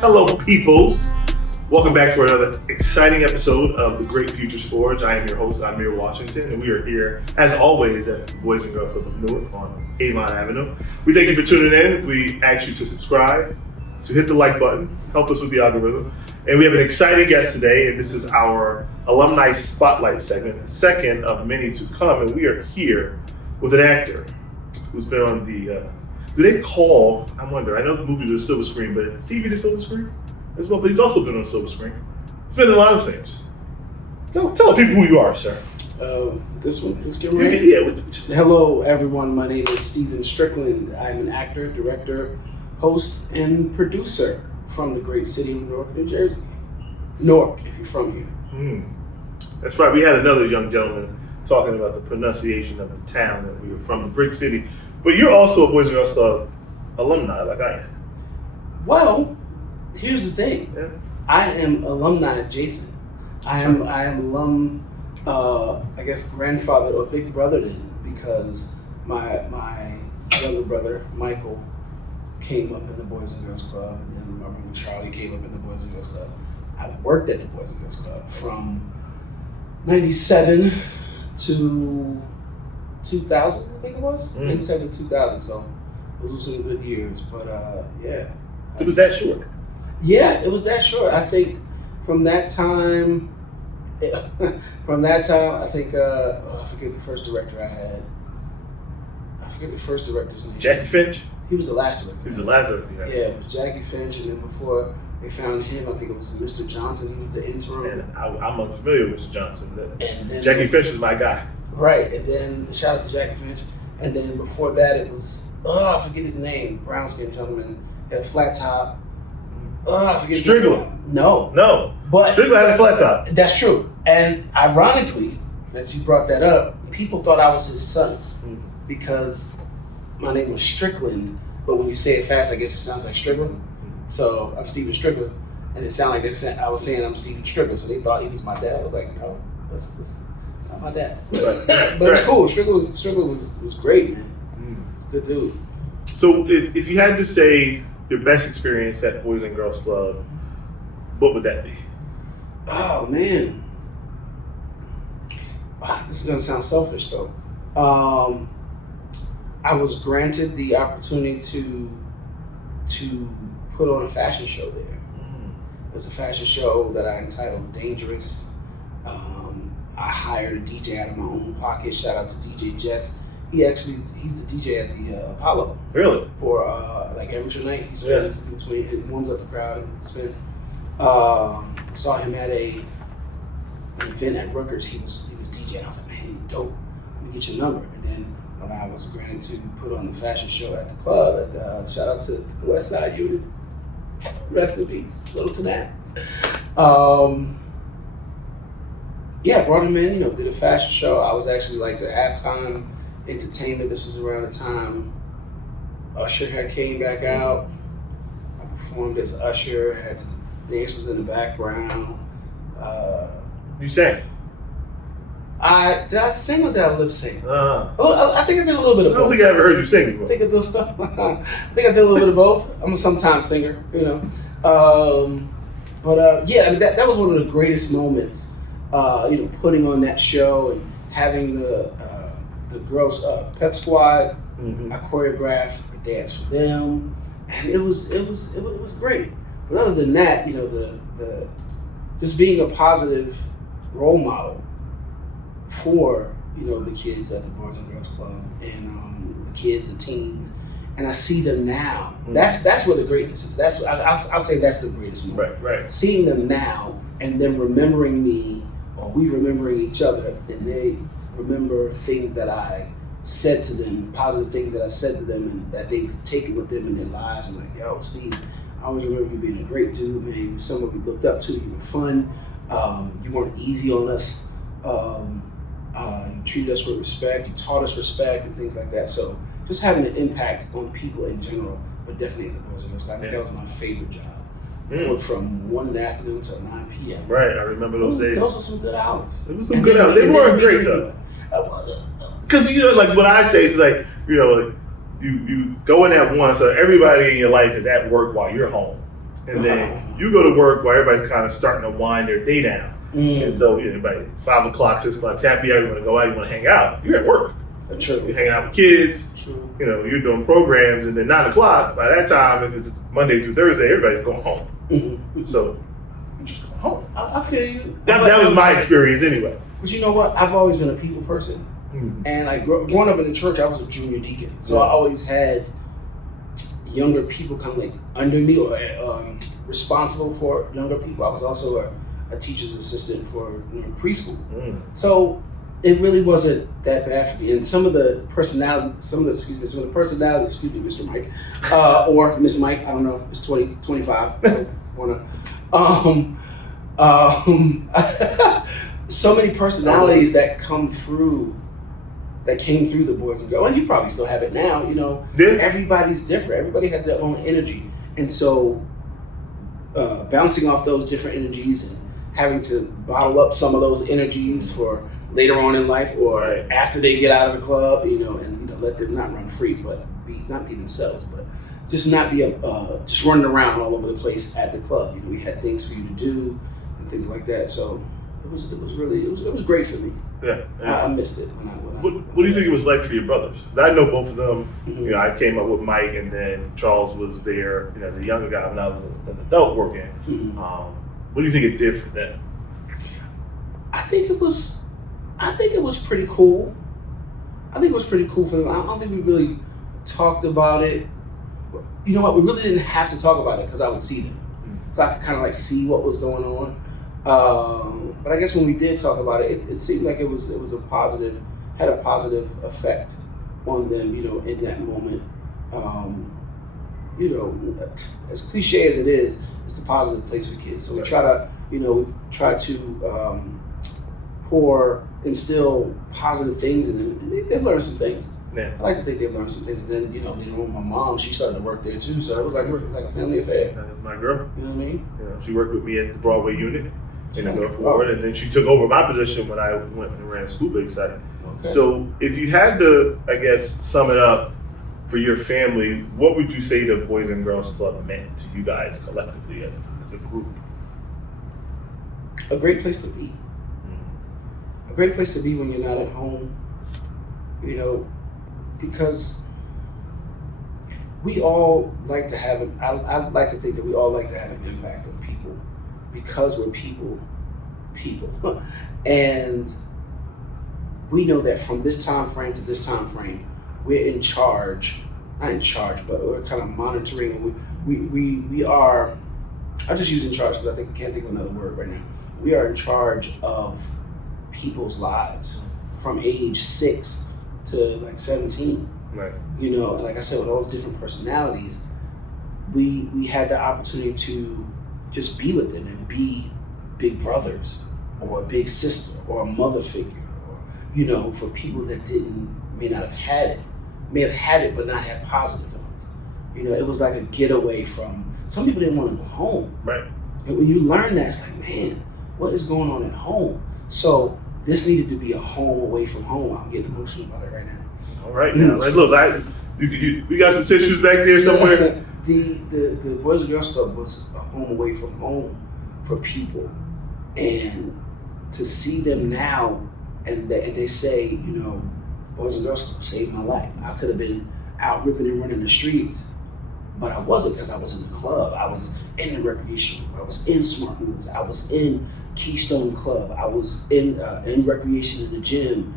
Hello, peoples. Welcome back to another exciting episode of The Great Futures Forge. I am your host, Amir Washington, and we are here, as always, at the Boys and Girls Club of Newark on Alumni Avenue. We thank you for tuning in. We ask you to subscribe, to hit the like button, help us with the algorithm. And we have an exciting guest today, and this is our Alumni Spotlight segment, the second of many to come. And we are here with an actor who's been on the, do they call, I wonder, I know the movies are silver screen, but is TV the silver screen as well? But he's also been on silver screen. He's been in a lot of things. Tell people who you are, sir. This get ready? Yeah. Hello, everyone. My name is Stephen Strickland. I'm an actor, director, host, and producer from the great city of Newark, New Jersey. Newark, if you're from here. That's right. We had another young gentleman talking about the pronunciation of the town that we were from, the brick city. But you're also a Boys and Girls Club alumni, like I am. Well, here's the thing. Yeah. I am Alumni Adjacent. I am alum, I guess, grandfather or big brother then, because my younger brother, Michael, came up in the Boys and Girls Club, and then my brother Charlie came up in the Boys and Girls Club. I worked at the Boys and Girls Club from 97 to 2000, I think it was. 97 to 2000, so those were some good years. But yeah. It was that short? Yeah, it was that short. I think from that time, I think, I forget the first director I had. I forget the first director's name. Jackie Finch? He was the last director. He was the last director, yeah. Yeah, it was Jackie Finch, and then before they found him, I think it was Mr. Johnson. He was the interim. And I'm unfamiliar with Mr. Johnson. And then, Jackie Finch was my guy. Right, and then shout out to Jackie Finch. And then before that, it was, I forget his name, brown skinned gentleman, had a flat top. I forget. Strickland. No. But Strickland had a flat top. That's true. And ironically, as you brought that up, people thought I was his son because my name was Strickland, but when you say it fast, I guess it sounds like Strickland. So I'm Stephen Strickland, and it sounded like I was saying I'm Stephen Strickland, so they thought he was my dad. I was like, no, that's not my dad. But it's cool. Strickland was great, man. Good dude. So if you had to say your best experience at Boys and Girls Club, what would that be? Oh man, this is gonna sound selfish though. I was granted the opportunity to put on a fashion show there. It was a fashion show that I entitled Dangerous. I hired a DJ out of my own pocket. Shout out to DJ Jess. He's the DJ at the Apollo. Really? For like amateur night. He spins between, it warms up the crowd and spins. Saw him at an event at Rutgers. He was DJing. I was like, man, dope. Let me get your number. And then when I was granted to put on the fashion show at the club, shout out to the West Side Unit. Rest in peace. Little to that. Yeah, brought him in, did a fashion show. I was actually like the halftime entertainment. This was around the time Usher had came back out. I performed as Usher, had some dancers in the background. You sang? Did I sing or did I lip sync? I think I did a little bit of both. I don't think I ever heard you sing before. I think I did a little bit of both. I'm a sometimes singer, But yeah, I mean, that was one of the greatest moments, putting on that show and having the girls pep squad. I choreographed a dance for them, and it was great. But other than that, the just being a positive role model for the kids at the Boys and Girls Club and the kids, the teens, and I see them now. That's where the greatness is. I'll say that's the greatest moment. Right. Seeing them now and them remembering me, or we remembering each other, and they remember things that I said to them, positive things that I said to them, and that they've taken with them in their lives. I'm like, yo, Steve, I always remember you being a great dude, man. You were someone we looked up to. You were fun. You weren't easy on us. You treated us with respect. You taught us respect and things like that. So just having an impact on people in general, but definitely at the Boys and Girls Club. I think that was my favorite job. I worked from 1 in the afternoon until 9 p.m. Right, I remember those days. Those were some good hours. It was some good hours. They weren't great though. Because like what I say is like you go in at once, so everybody in your life is at work while you're home. And then you go to work while everybody's kind of starting to wind their day down. And so, everybody, 5 o'clock, 6 o'clock, happy hour, you want to go out, you want to hang out. You're at work. True. You're hanging out with kids. True. You're doing programs, and then 9 o'clock, by that time, if it's Monday through Thursday, everybody's going home. So you're just going home. I feel you. That was my experience anyway. But you know what? I've always been a people person. And I growing up in the church, I was a junior deacon. So I always had younger people kind of like under me or responsible for younger people. I was also a teacher's assistant for preschool. So it really wasn't that bad for me. And some of the personality, excuse me, Mr. Mike, or Miss Mike, I don't know, it's 25. So many personalities that came through the Boys and Girls, and you probably still have it now, Everybody's different. Everybody has their own energy. And so bouncing off those different energies and having to bottle up some of those energies for later on in life or after they get out of the club, and let them not run free, but not be themselves, but just not be just running around all over the place at the club. We had things for you to do and things like that. So it was great for me. Yeah. I missed it when I What do you think it was like for your brothers? I know both of them. I came up with Mike, and then Charles was there, as a younger guy when I was an adult working. What do you think it did for them? I think it was pretty cool. I think it was pretty cool for them. I don't think we really talked about it. You know what? We really didn't have to talk about it because I would see them, so I could kind of like see what was going on. But I guess when we did talk about it, it seemed like it was had a positive effect on them, in that moment. As cliche as it is, it's the positive place for kids. So we try to instill positive things in them. They've learned some things. Yeah. I like to think they've learned some things. And then, later on, my mom, she started to work there too. So it was like a family affair. That's my girl. You know what I mean? She worked with me at the Broadway unit in the North Ward, and then she took over my position when I went and ran a school-based setting. Okay. So if you had to, I guess, sum it up for your family, what would you say the Boys and Girls Club meant to you guys collectively as a group? A great place to be. A great place to be when you're not at home, because we all like to have I like to think that we all like to have an impact on people because we're people. And we know that from this time frame to this time frame, we're in charge, not in charge, but we're kind of monitoring. And we are, I'm just using charge because I can't think of another word right now. We are in charge of people's lives from age 6 to like 17. Right. Like I said, with all those different personalities, we had the opportunity to just be with them and be big brothers or a big sister or a mother figure, or, for people that may have had it, but not have positive ones. It was like a getaway from, some people didn't want to go home. Right. And when you learn that, it's like, man, what is going on at home? So this needed to be a home away from home. I'm getting emotional about it right now. All right, now look, we got some tissues back there somewhere. The Boys and Girls Club was a home away from home for people, and to see them now, and they say, Boys and Girls Club saved my life. I could have been out ripping and running the streets, but I wasn't, because I was in the club. I was in the recreation room. I was in Smart Rooms. I was in Keystone Club. I was in recreation in the gym,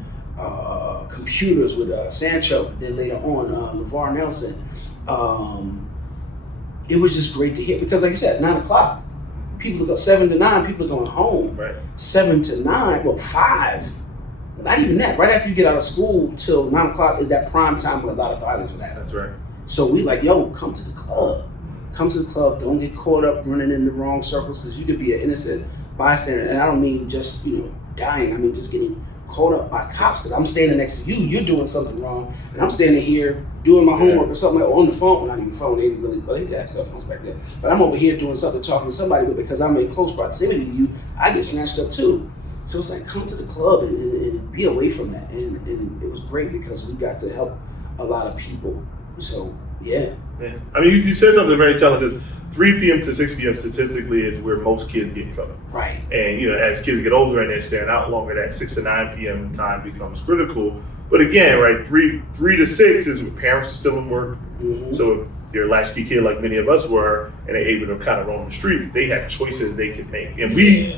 computers with Sancho, and then later on LeVar Nelson. It was just great to hear, because like you said, 9 o'clock, people go 7 to 9, people are going home. Right. 7 to 9, 5, not even that. Right after you get out of school till 9 o'clock is that prime time where a lot of violence would happen. That's right. So we like, come to the club. Come to the club. Don't get caught up running in the wrong circles, because you could be an innocent bystander. And I don't mean just, dying. I mean just getting caught up by cops, because I'm standing next to you. You're doing something wrong, and I'm standing here doing my homework or something, or on the phone. Well, not even phone. They didn't really, well, they did have cell phones back then. But I'm over here doing something, talking to somebody, but because I'm in close proximity to you, I get snatched up too. So it's like, come to the club and be away from that. And it was great, because we got to help a lot of people, So, yeah. I mean, you said something very telling because 3 p.m. to 6 p.m. statistically is where most kids get in trouble. Right. And, as kids get older and they're staying out longer, that 6 to 9 p.m. time becomes critical. But again, right, 3 to 6 is when parents are still in work. Mm-hmm. So if you're a latchkey kid like many of us were and they're able to kind of roam the streets, they have choices they can make. And we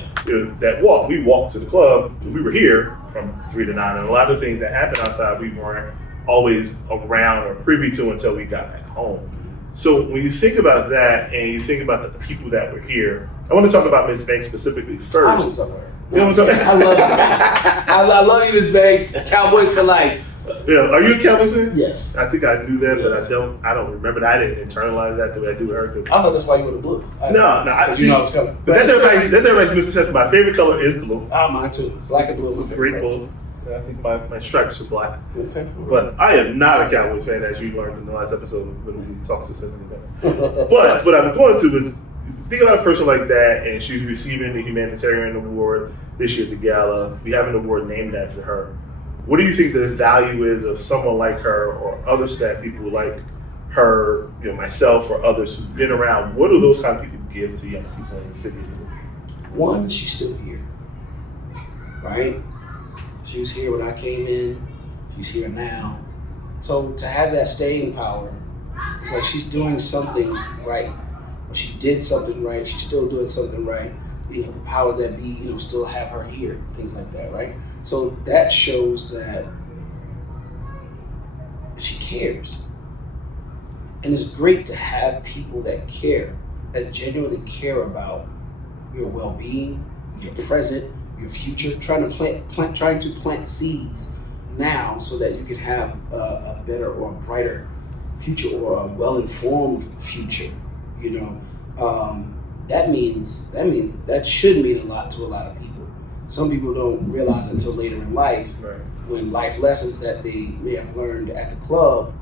walked to the club, and we were here from 3 to 9. And a lot of things that happened outside, we weren't always around or privy to until we got back home. So when you think about that and you think about the people that were here, I want to talk about Ms. Banks specifically first. I don't talk about her. You know what I'm talking about? I love Ms. Banks. I love you, Ms. Banks. Cowboys for life. Yeah, are you a Cowboys fan? Yes. I think I knew that, Yes. but I don't remember that. I didn't internalize that the way I do her. I thought that's why you were the blue. You know it's coming. But that's everybody's misconception. My favorite color is blue. Oh, mine too. Black and blue is my Great favorite. blue. I think my stripes are black. Okay. But I am not a Cowboys fan, as you learned in the last episode when we talked to Cynthia M. But what I'm going to is think about a person like that, and she's receiving the Humanitarian Award this year at the gala. We have an award named after her. What do you think the value is of someone like her or other staff people like her, myself or others who've been around? What do those kind of people give to young people in the city? One, she's still here, right? She was here when I came in. She's here now. So to have that staying power, it's like she's doing something right. Or she did something right. She's still doing something right. The powers that be, still have her here. Things like that, right? So that shows that she cares. And it's great to have people that care, that genuinely care about your well-being, your present, your future, trying to plant seeds now so that you can have a better or a brighter future or a well-informed future. That should mean a lot to a lot of people. Some people don't realize until later in life, right, when life lessons that they may have learned at the club,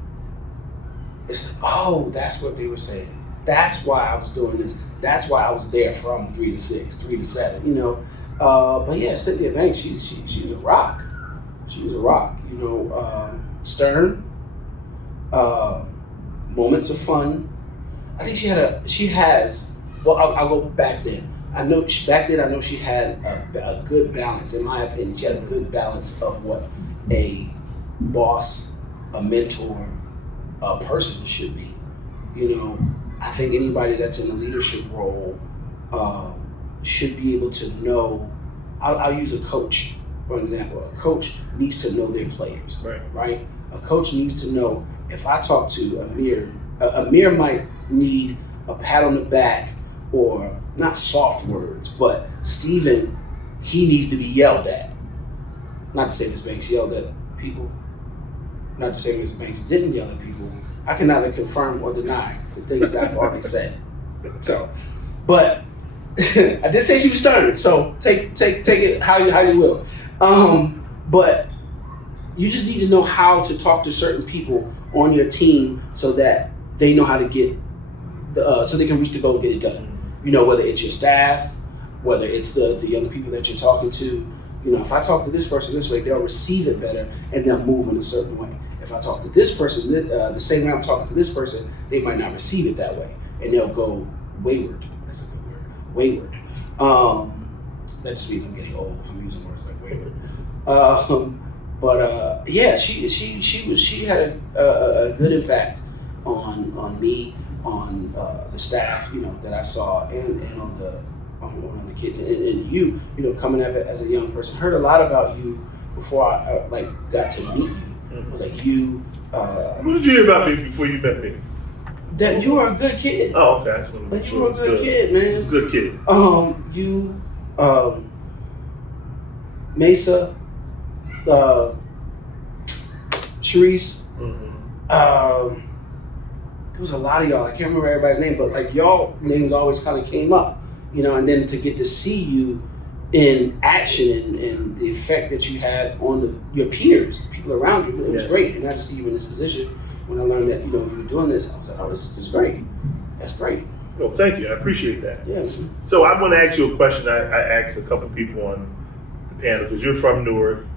it's like, oh, that's what they were saying. That's why I was doing this. That's why I was there from 3 to 6, 3 to 7, But yeah, Cynthia Banks, she's a rock. She's a rock, stern, moments of fun. I think I'll go back then. I know she had a good balance, in my opinion. She had a good balance of what a boss, a mentor, a person should be. I think anybody that's in a leadership role should be able to know. I'll use a coach, for example. A coach needs to know their players, right? A coach needs to know, if I talk to Amir might need a pat on the back, or not soft words, but Steven, he needs to be yelled at. Not to say Ms. Banks yelled at people. Not to say Ms. Banks didn't yell at people. I can neither confirm or deny the things I've already said. So, but I did say she was stern. So take it how you will. But you just need to know how to talk to certain people on your team so that they know how to get so they can reach the goal and get it done. Whether it's your staff, whether it's the young people that you're talking to. If I talk to this person this way, they'll receive it better and they'll move in a certain way. If I talk to this person the same way I'm talking to this person, they might not receive it that way and they'll go wayward. That's a good word. Wayward. That just means I'm getting old if I'm using words like wayward. Yeah, she had a good impact on me, on the staff, that I saw, and on the kids, and you, coming up as a young person, heard a lot about you before I got to meet you. It was like you. What did you hear about me before you met me? That you were a good kid. Oh, okay. Like you were a good kid, man. He's a good kid. You, Mesa, Sharice. Mm-hmm. There was a lot of y'all. I can't remember everybody's name, but y'all names always kind of came up, and then to get to see you in action and the effect that you had on your peers, people around you, it was great. And I to see you in this position, when I learned that, you were doing this, I was like, oh, this is great. That's great. Well, thank you. I appreciate that. Yeah. So I want to ask you a question I asked a couple people on the panel, because you're from Newark,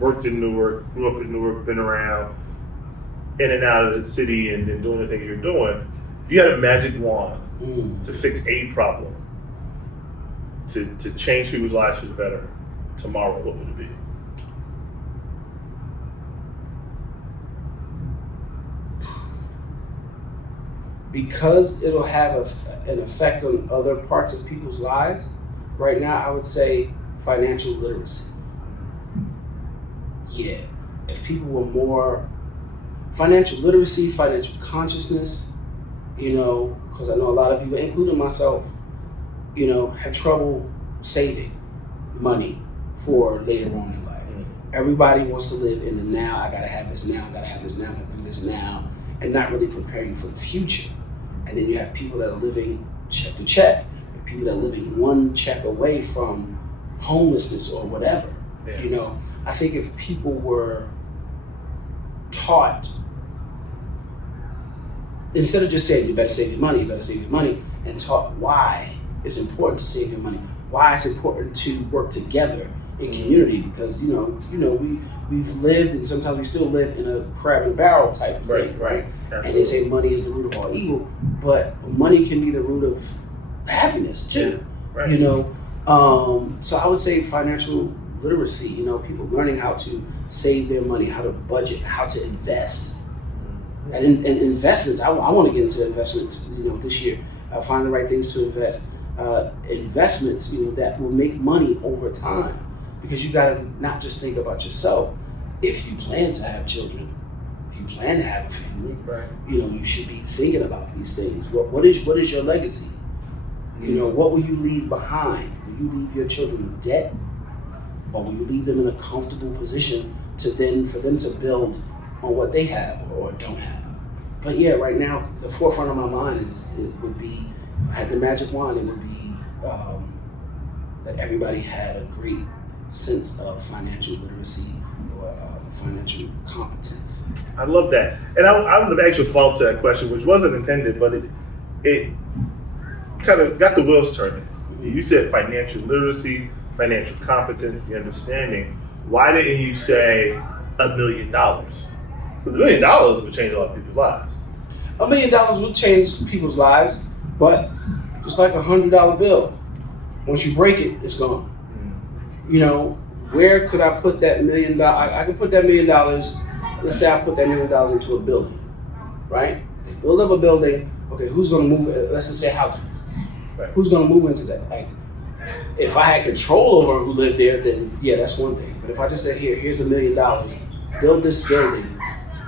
worked in Newark, grew up in Newark, been around. in and out of the city and doing the things you're doing, if you had a magic wand to fix a problem, to change people's lives for the better tomorrow, what would it be? Because it'll have an effect on other parts of people's lives, right now I would say financial literacy. Yeah, if people were more financial literacy, financial consciousness, because I know a lot of people, including myself, have trouble saving money for later on in life. Everybody wants to live in the now. I gotta have this now, I gotta have this now, I gotta do this now, and not really preparing for the future. And then you have people that are living check to check, and people that are living one check away from homelessness or whatever. Yeah. I think if people were taught, instead of just saying you better save your money, and taught why it's important to save your money, why it's important to work together in community, because we've lived, and sometimes we still live in a crab in a barrel type of thing, right? And they say money is the root of all evil, but money can be the root of happiness too. Right. So I would say financial literacy. People learning how to save their money, how to budget, how to invest, and investments. I want to get into investments. This year, find the right things to invest. Investments, that will make money over time. Because you got to not just think about yourself. If you plan to have children, if you plan to have a family, right, you should be thinking about these things. What is your legacy? What will you leave behind? Will you leave your children in debt, or will you leave them in a comfortable position for them to build on what they have or don't have? But yeah, right now the forefront of my mind if I had the magic wand, it would be that everybody had a great sense of financial literacy or financial competence. I love that. And I would have asked you a follow-up to that question, which wasn't intended, but it kind of got the wheels turning. You said financial literacy, financial competence, the understanding. Why didn't you say $1 million? Because $1 million would change a lot of people's lives. $1 million would change people's lives, but just like $100 bill, once you break it, it's gone. Where could I put that $1 million? I can put that $1 million, let's say I put that $1 million into a building, right? Build up a building, okay, who's gonna move, let's just say housing. Right. Who's gonna move into that? Like, if I had control over who lived there, then yeah, that's one thing. But if I just said, here's $1 million, build this building,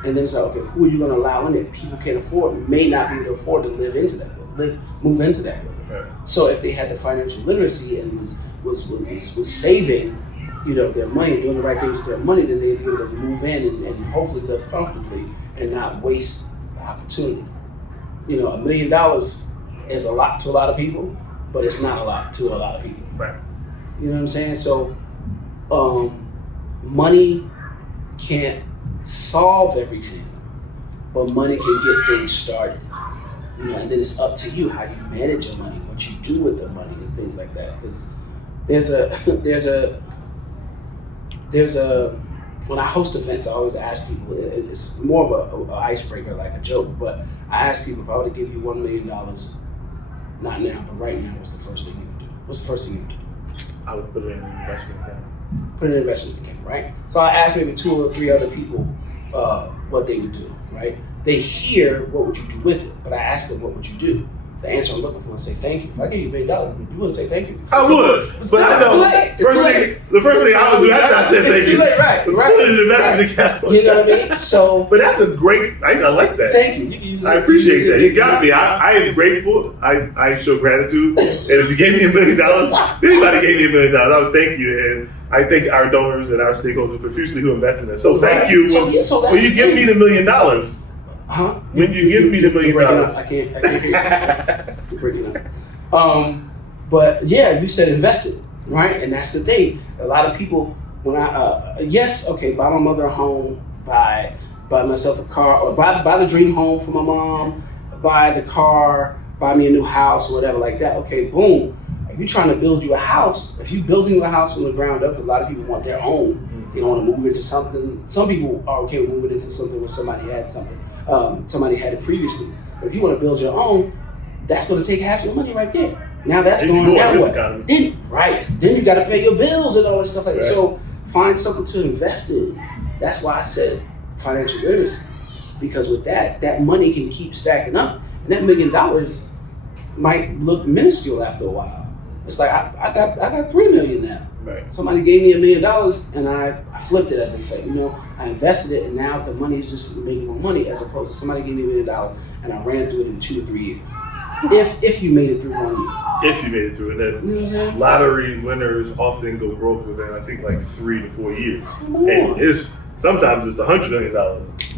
and then it's like, okay, who are you gonna allow in it? People can't afford, may not be able to afford to live into that building, move into that building. Right. So if they had the financial literacy and was saving, their money and doing the right things with their money, then they'd be able to move in and hopefully live comfortably and not waste the opportunity. $1 million is a lot to a lot of people, but it's not a lot to a lot of people. Right. You know what I'm saying? So, money can't solve everything, but money can get things started. And then it's up to you how you manage your money, what you do with the money, and things like that. Because when I host events, I always ask people, it's more of an icebreaker, like a joke, but I ask people, if I were to give you $1 million, not now, but right now, what's the first thing you would do? What's the first thing you would do? I would put it in an investment account. Put it in an investment account, right? So I asked maybe 2 or 3 other people what they would do, right? They hear, what would you do with it? But I asked them, what would you do? The answer I'm looking for is say thank you. If I gave you $1 million, you wouldn't say thank you. I would, but I know the first thing I would do after I said thank you. It's too late, right? Put it in an investment account. You know what I mean? So, but that's a great. I like that. Thank you. I appreciate that. You got me. I am grateful. I show gratitude. And if you gave me $1 million, if anybody gave me $1 million, I would thank you. And I thank our donors and our stakeholders profusely who invest in this. So thank you. When you give me the $1 million. Huh? When you give me the $1 million, I can't hear you. You're breaking up. But yeah, you said invested, right? And that's the thing. A lot of people, when buy my mother a home, buy myself a car, or buy the dream home for my mom, buy the car, buy me a new house, or whatever like that. Okay, boom. If you're trying to build you a house, if you're building a house from the ground up, because a lot of people want their own, They don't want to move into something. Some people are okay with moving into something where somebody had something. Somebody had it previously. But if you want to build your own, that's going to take half your money right there. Now that's going down. Then you got to pay your bills and all this stuff like that. So find something to invest in. That's why I said financial literacy, because with that money can keep stacking up, and that $1 million might look minuscule after a while. It's like I got $3 million now. Right. Somebody gave me $1 million and I flipped it, as they say. I invested it, and now the money is just making more money, as opposed to somebody gave me $1 million and I ran through it in 2 or 3 years. If you made it through 1 year. If you made it through it. Then lottery winners often go broke within, I think, like 3 to 4 years. And sometimes it's $100 million.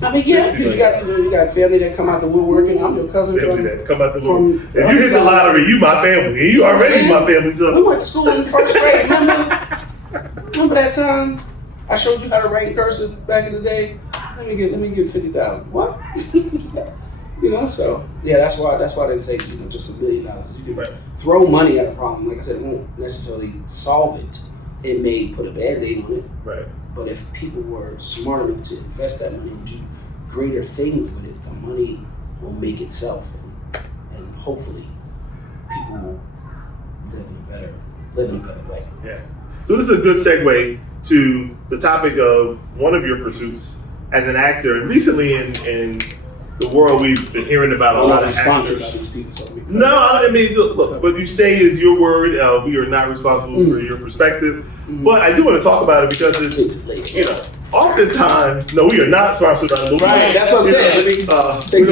I mean, yeah, because you got family that come out the woodworking. I'm your cousin come out the woodworking. If you hit the lottery, you my family. And you already my family. So. We went to school in first grade, remember that time I showed you how to write in cursive back in the day? Let me get 50,000. What? So yeah, that's why they say just $1 million. You can throw money at a problem. Like I said, it won't necessarily solve it. It may put a Band-Aid on it. Right. But if people were smart enough to invest that money and do greater things with it, the money will make itself, and hopefully people will live in a better way. Yeah. So this is a good segue to the topic of one of your pursuits as an actor, and recently in the world we've been hearing about a lot of actors. By these people, so no, I mean, look, what you say is your word. We are not responsible for your perspective, but I do want to talk about it because it's, oftentimes, no, we are not sponsored by the movie. Right, that's what I'm saying.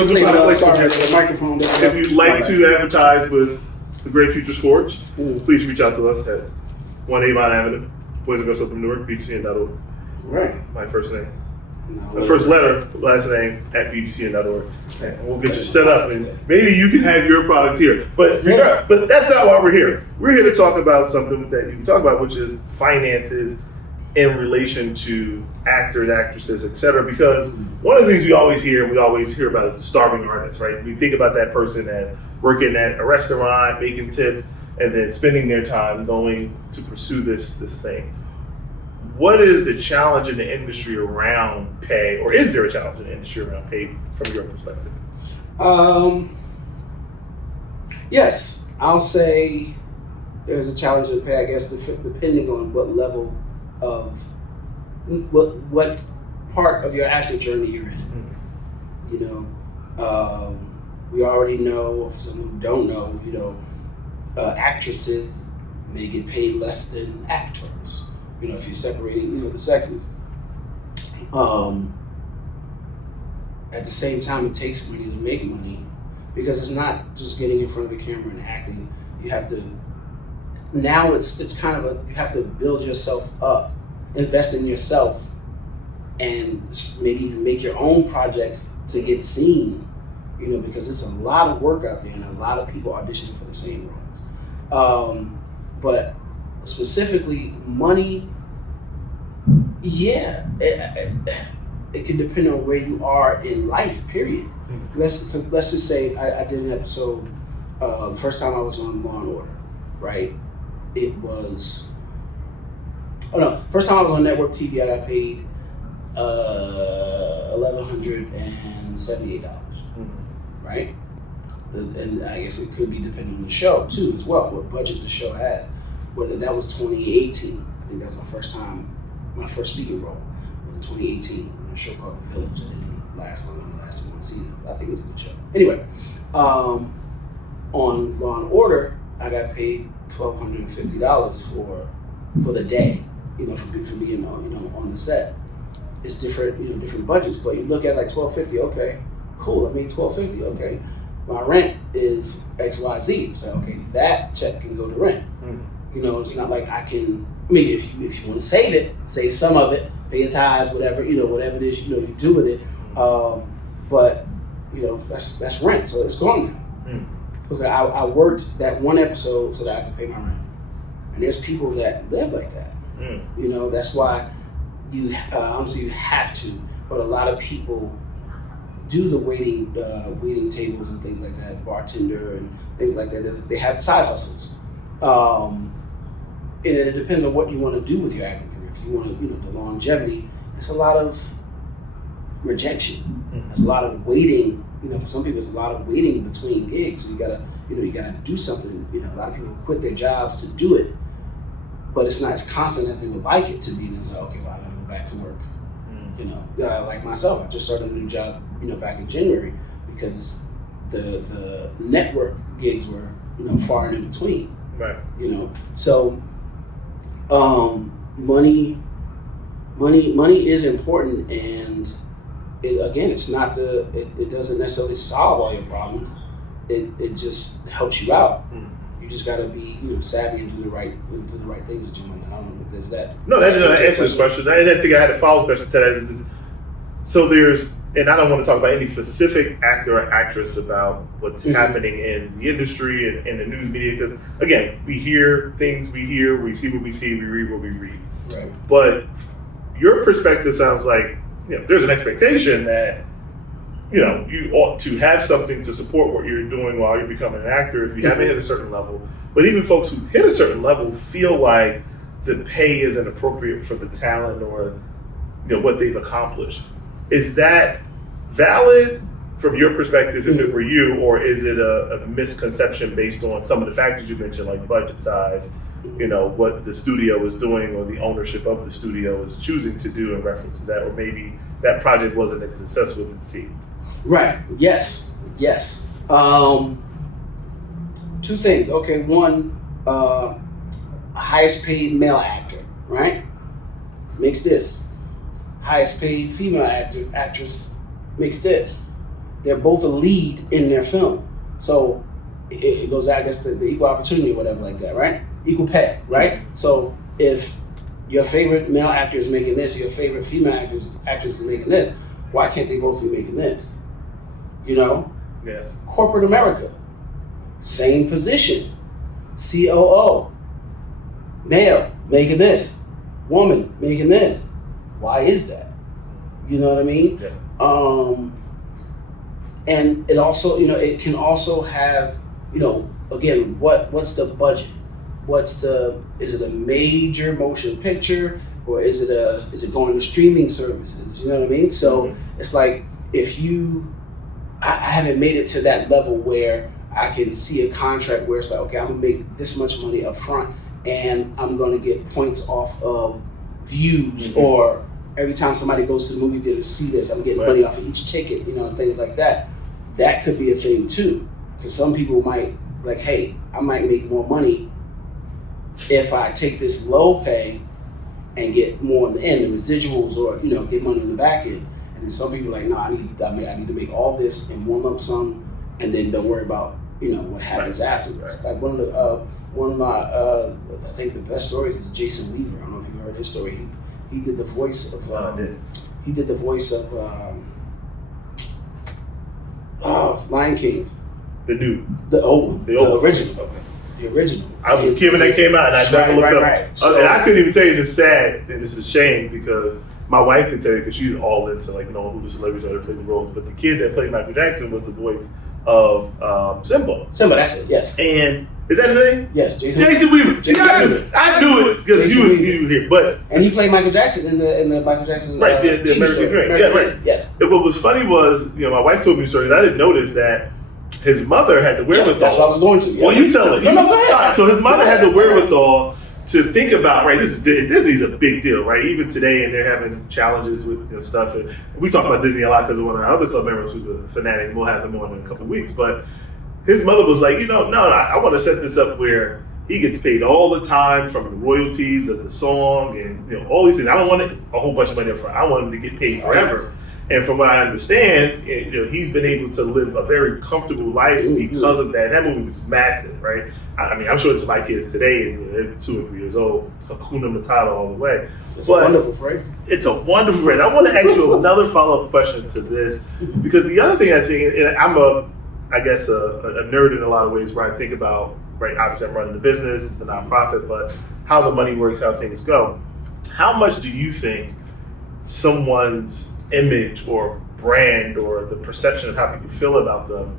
Microphone. If you'd like to advertise with the Great Future Sports, please reach out to us at 1 Avon Avenue, Boys and Girls Club from Newark, BGCN.org. Right. My first name. The first letter, last name, at BGCN.org. And we'll get you set up, and maybe you can have your product here. But that's not why we're here. We're here to talk about something that you can talk about, which is finances in relation to actors, actresses, etc. Because one of the things we always hear about is the starving artist, right? We think about that person as working at a restaurant, making tips, and then spending their time going to pursue this thing. What is the challenge in the industry around pay, or is there a challenge in the industry around pay from your perspective? Yes, I'll say there's a challenge in pay, I guess, depending on what level of, what part of your acting journey you're in. We already know, for some who don't know, actresses may get paid less than actors. If you're separating, the sexes. At the same time, it takes money to make money, because it's not just getting in front of the camera and acting. You have to, now it's kind of you have to build yourself up, invest in yourself, and maybe even make your own projects to get seen, because it's a lot of work out there and a lot of people auditioning for the same roles. But specifically money, it can depend on where you are in life, period. Let's just say I did an episode, the first time I was on Law & Order, right? First time I was on network TV, I got paid $1,178, right? And I guess it could be depending on the show too, as well, what budget the show has. But that was 2018. I think that was my first speaking role in 2018 on a show called The Village. It didn't last long, it lasted one season. I think it was a good show. Anyway, on Law & Order, I got paid $1,250 for the day, for being on the set. It's different, different budgets, but you look at like $1,250, okay, cool, I made $1,250, okay. My rent is XYZ, so okay, that check can go to rent. It's not like I can, if you want to save it, save some of it, pay your tithes, whatever, whatever it is, you do with it. But, that's rent, so it's gone now. Because I worked that one episode so that I could pay my rent. And there's people that live like that. That's why you have to, but a lot of people do the waiting tables and things like that, bartender and things like that. They have side hustles. And it depends on what you want to do with your acting career. if you want to, the longevity, it's a lot of rejection. It's a lot of waiting. For some people, it's a lot of waiting between gigs. So you gotta do something. A lot of people quit their jobs to do it, but it's not as constant as they would like it to be. And it's like, okay, well, I gotta go back to work. Like myself, I just started a new job, back in January because the network gigs were, far and in between. Right. So money is important, and it's not it doesn't necessarily solve all your problems. It just helps you out. You just got to be savvy and do the right things with your money. I don't know if there's that. No, that answers the question. I didn't think I had a follow-up question to that. So there's, and I don't want to talk about any specific actor or actress about what's happening in the industry and in the news media, because again, we hear things, we see what we see, we read what we read. Right. But your perspective sounds like there's an expectation that you ought to have something to support what you're doing while you're becoming an actor if you haven't hit a certain level. But even folks who hit a certain level feel like the pay isn't appropriate for the talent or what they've accomplished. Is that valid from your perspective if it were you, or is it a misconception based on some of the factors you mentioned, like budget size, what the studio is doing or the ownership of the studio is choosing to do in reference to that, or maybe that project wasn't as successful as it seemed? Right. Yes. Two things. Okay. One, highest paid male actor, right, makes this. Highest paid female actress makes this. They're both a lead in their film. So it goes, I guess, the equal opportunity or whatever like that, right? Equal pay, right? So if your favorite male actor is making this, your favorite female actress is making this, why can't they both be making this? Yes. Corporate America, same position. COO, male making this, woman making this. Why is that? You know what I mean? Yeah. And it also, it can also have, again, what's the budget? Is it a major motion picture, or is it going to streaming services? You know what I mean? So it's like, I haven't made it to that level where I can see a contract where it's like, okay, I'm gonna make this much money up front and I'm gonna get points off of views, or every time somebody goes to the movie theater to see this, I'm getting money off of each ticket, and things like that. That could be a thing too, because some people might like, hey, I might make more money if I take this low pay and get more in the end, the residuals, or get money in the back end. And then some people are like, no, I need to make all this in one lump sum, and then don't worry about what happens afterwards. Like one of my I think the best stories is Jason Weaver. I don't know if you heard his story. He did the voice of Lion King. The old one. The original. The original. I was a kid when that came out, and I never looked up. Right. So, and I couldn't even tell you this sad, and it's a shame because my wife could tell you because she's all into who the celebrities are that play the roles. But the kid that played Michael Jackson was the voice of Simba. Simba, that's it. Yes. And is that his name? Yes, Jason Weaver. See, I knew it because you were here, but and he played Michael Jackson in the Michael Jackson the American Dream. Yeah, right. Yes. And what was funny was my wife told me stories. I didn't notice that his mother had the wherewithal. That's what I was going to. Well, you tell it. No, go ahead. So his mother had the wherewithal to think about, right, Disney's a big deal, right? Even today, and they're having challenges with stuff. And we talk about Disney a lot because of one of our other club members who's a fanatic. We'll have him on in a couple of weeks. But his mother was like, no, I want to set this up where he gets paid all the time from the royalties of the song and all these things. I don't want a whole bunch of money up front. I want him to get paid forever. And from what I understand, he's been able to live a very comfortable life because of that. And that movie was massive, right? I mean, I'm sure it's my kids today, and they're 2 or 3 years old, Hakuna Matata all the way. It's a wonderful phrase. It's a wonderful phrase. I want to ask you another follow-up question to this, because the other thing I think, and I'm a nerd in a lot of ways, where I think about, right, obviously I'm running the business, it's a nonprofit, but how the money works, how things go. How much do you think someone's image or brand or the perception of how people feel about them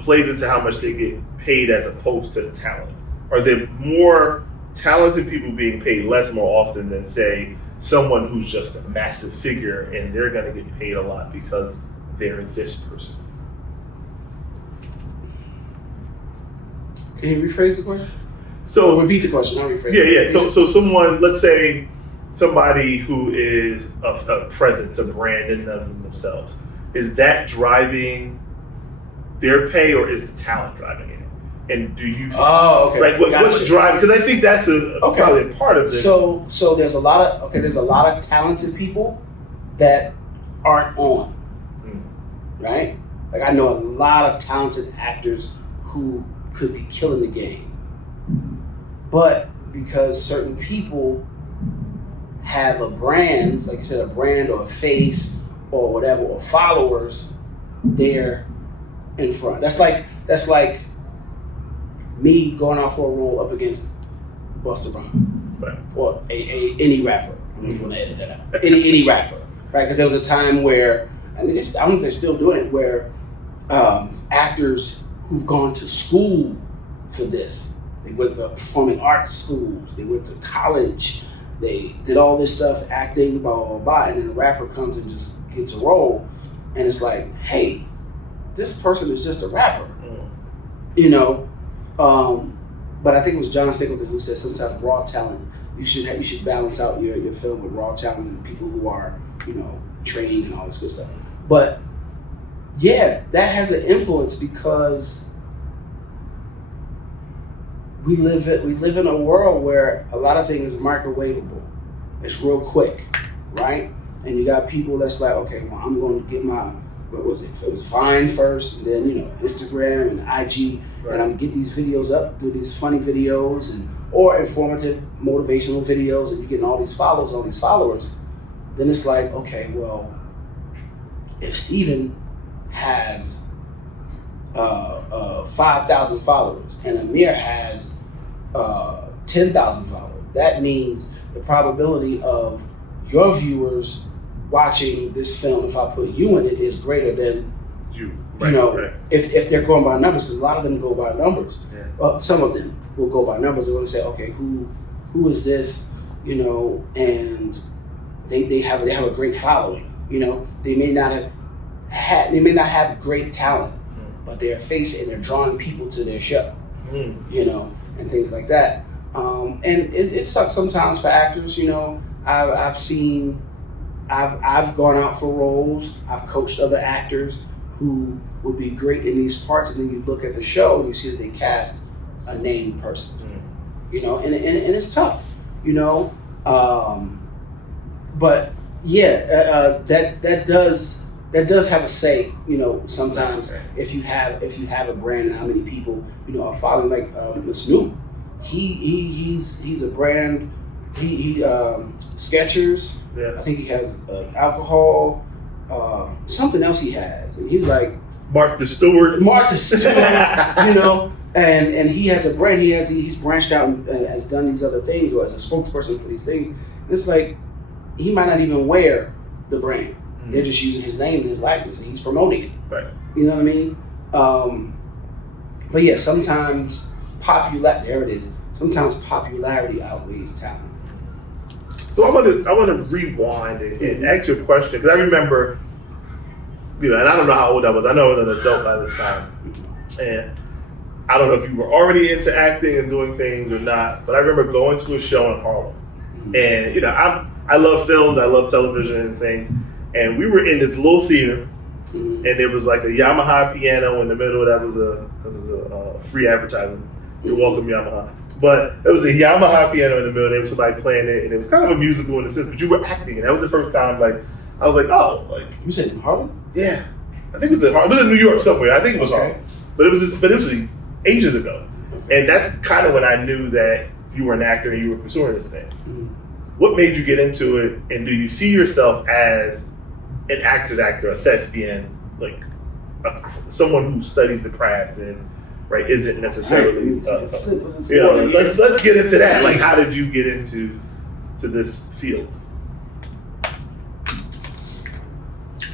plays into how much they get paid as opposed to the talent? Are there more talented people being paid less more often than, say, someone who's just a massive figure and they're going to get paid a lot because they're this person? Can you rephrase the question? So repeat the question. I'll rephrase it. Yeah. So someone, let's say somebody who is a presence, a brand in themselves, is that driving their pay or is the talent driving it? And do you? Oh, okay. Like what's driving? Because I think that's probably a part of this. So there's a lot of talented people that aren't on, right? Like I know a lot of talented actors who could be killing the game, but because certain people have a brand, like you said, a brand or a face or whatever, or followers, they're in front. That's like me going out for a role up against Busta Rhymes, right? Or any rapper. I'm just going to edit that out. Any rapper, right? Because there was a time where, I don't think they're still doing it, where actors who've gone to school for this, they went to performing arts schools, they went to college, they did all this stuff, acting, blah, blah, blah, and then a rapper comes and just gets a role, and it's like, hey, this person is just a rapper, you know? But I think it was John Strickland who said sometimes raw talent, you should balance out your film with raw talent and people who are, you know, trained and all this good stuff. But yeah, that has an influence because we live in a world where a lot of things are microwavable. It's real quick, right? And you got people that's like, okay, well, I'm going to get my, what was it? It was Vine first, and then, you know, Instagram and IG, right. And I'm getting these videos up, do these funny videos or informative, motivational videos, and you're getting all these followers. Then it's like, okay, well, if Steven has 5,000 followers and Amir has 10,000 followers, that means the probability of your viewers watching this film, if I put you in it, is greater than you. Right, you know, right. If they're going by numbers, because a lot of them go by numbers. Yeah. Well, some of them will go by numbers. They want to say, okay, who is this? You know, and they have a great following. You know, they may not have great talent, but they're facing and they're drawing people to their show. You know, and things like that. And it sucks sometimes for actors. You know, I've gone out for roles. I've coached other actors who would be great in these parts, and then you look at the show and you see that they cast a named person. You know, and it's tough. You know, but yeah, that does have a say. You know, sometimes if you have a brand and how many people, you know, are following, like Snoop, he's a brand. He Skechers. Yeah. I think he has alcohol, something else he has, and he was like Mark the Stewart, you know, and he has a brand. He's branched out and has done these other things, or as a spokesperson for these things. And it's like he might not even wear the brand. They're just using his name and his likeness, and he's promoting it. Right. You know what I mean? But yeah, sometimes sometimes popularity outweighs talent. So I want to rewind and ask you a question, because I remember, you know, and I don't know how old I was. I know I was an adult by this time, and I don't know if you were already into acting and doing things or not. But I remember going to a show in Harlem, and you know, I love films, I love television and things, and we were in this little theater, and there was like a Yamaha piano in the middle. That was a free advertising. You're welcome, Yamaha. But there was a Yamaha piano in the middle, and there was somebody playing it, and it was kind of a musical in a sense, but you were acting, and that was the first time, like, I was like, oh, like. You said in Harlem? Yeah. I think it was in Harlem. It was in New York somewhere. I think it was Harlem. But it was ages ago. And that's kind of when I knew that you were an actor and you were pursuing this thing. What made you get into it, and do you see yourself as an actor's actor, a thespian, like someone who studies the craft and right isn't necessarily let's get into that. Like, how did you get into this field?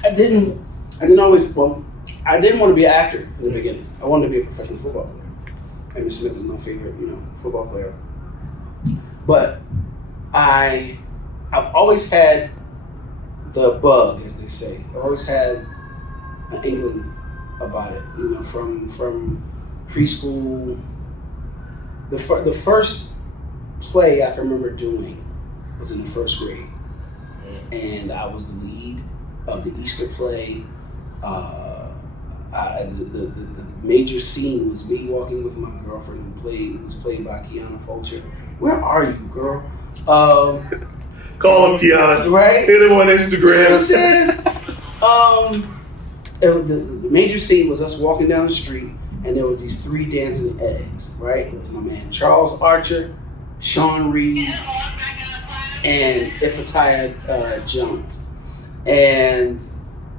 I didn't want to be an actor in the beginning. I wanted to be a professional football player. Amy Smith is my favorite, football player. But I I've always had the bug, as they say. I've always had an inkling about it. You know, from preschool. The first play I can remember doing was in the first grade, and I was the lead of the Easter play. The major scene was me walking with my girlfriend who was played by Kiana Fulcher. Where are you, girl? Call him Kiana. Right? Hit him on Instagram. You know what I'm saying? The major scene was us walking down the street, and there was these 3 dancing eggs, right? It was my man Charles Archer, Sean Reed, and Ifatiah Jones. And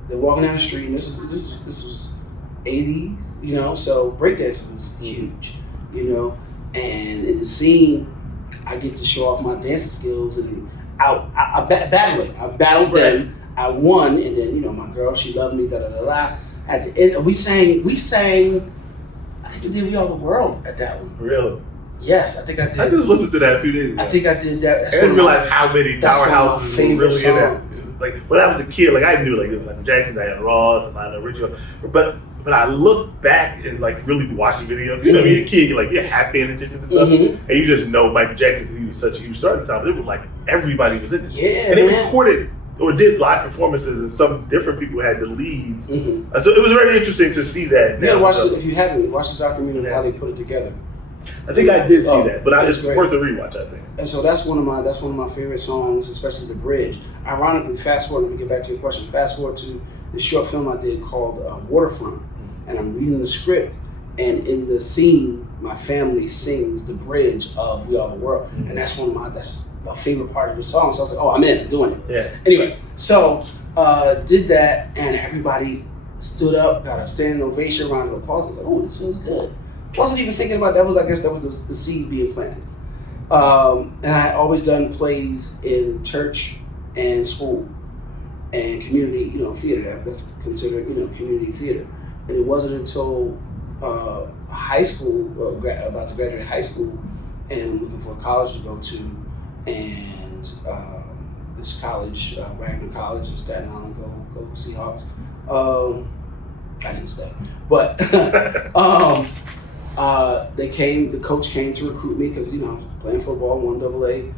they're walking down the street, and this was 80s, you know, so breakdancing was huge, you know. And in the scene, I get to show off my dancing skills, and I battled them. I won, and then, you know, my girl, she loved me, da-da-da-da. At the end, we sang, I think we did We Are the World at that one. Really? Yes, I think I did. I just listened to that a few days ago. I think I did that. I didn't realize how many powerhouses were really in that. Like, when I was a kid, like, I knew, like, it was like Jackson, Diana Ross, and Lionel Richie, but when I look back and, like, really watching videos, you know, you're a kid, you're half paying attention to stuff, and you just know Michael Jackson, because he was such a huge star at the time, but it was like everybody was in it. Yeah, and they recorded or did live performances, and some different people had the leads. So it was very interesting to see that. Yeah, if you haven't, watch the documentary on how they put it together. I think I did see that, but it's worth a rewatch, I think. And so that's one of my favorite songs, especially the bridge. Ironically, fast forward, let me get back to your question. Fast forward to the short film I did called Waterfront, and I'm reading the script, and in the scene, my family sings the bridge of We Are the World, and that's my favorite part of the song. So I was like, oh, I'm in, I'm doing it. Yeah. Anyway, so did that, and everybody stood up, got a standing ovation, round of applause. I was like, oh, this feels good. Wasn't even thinking about that. I guess that was the seed being planted. And I had always done plays in church and school and community, you know, theater. That's considered, you know, community theater. And it wasn't until high school, about to graduate high school, and looking for a college to go to, and this college, Wagner College in Staten Island, go Seahawks. I didn't stay, but the coach came to recruit me because, you know, playing football, 1AA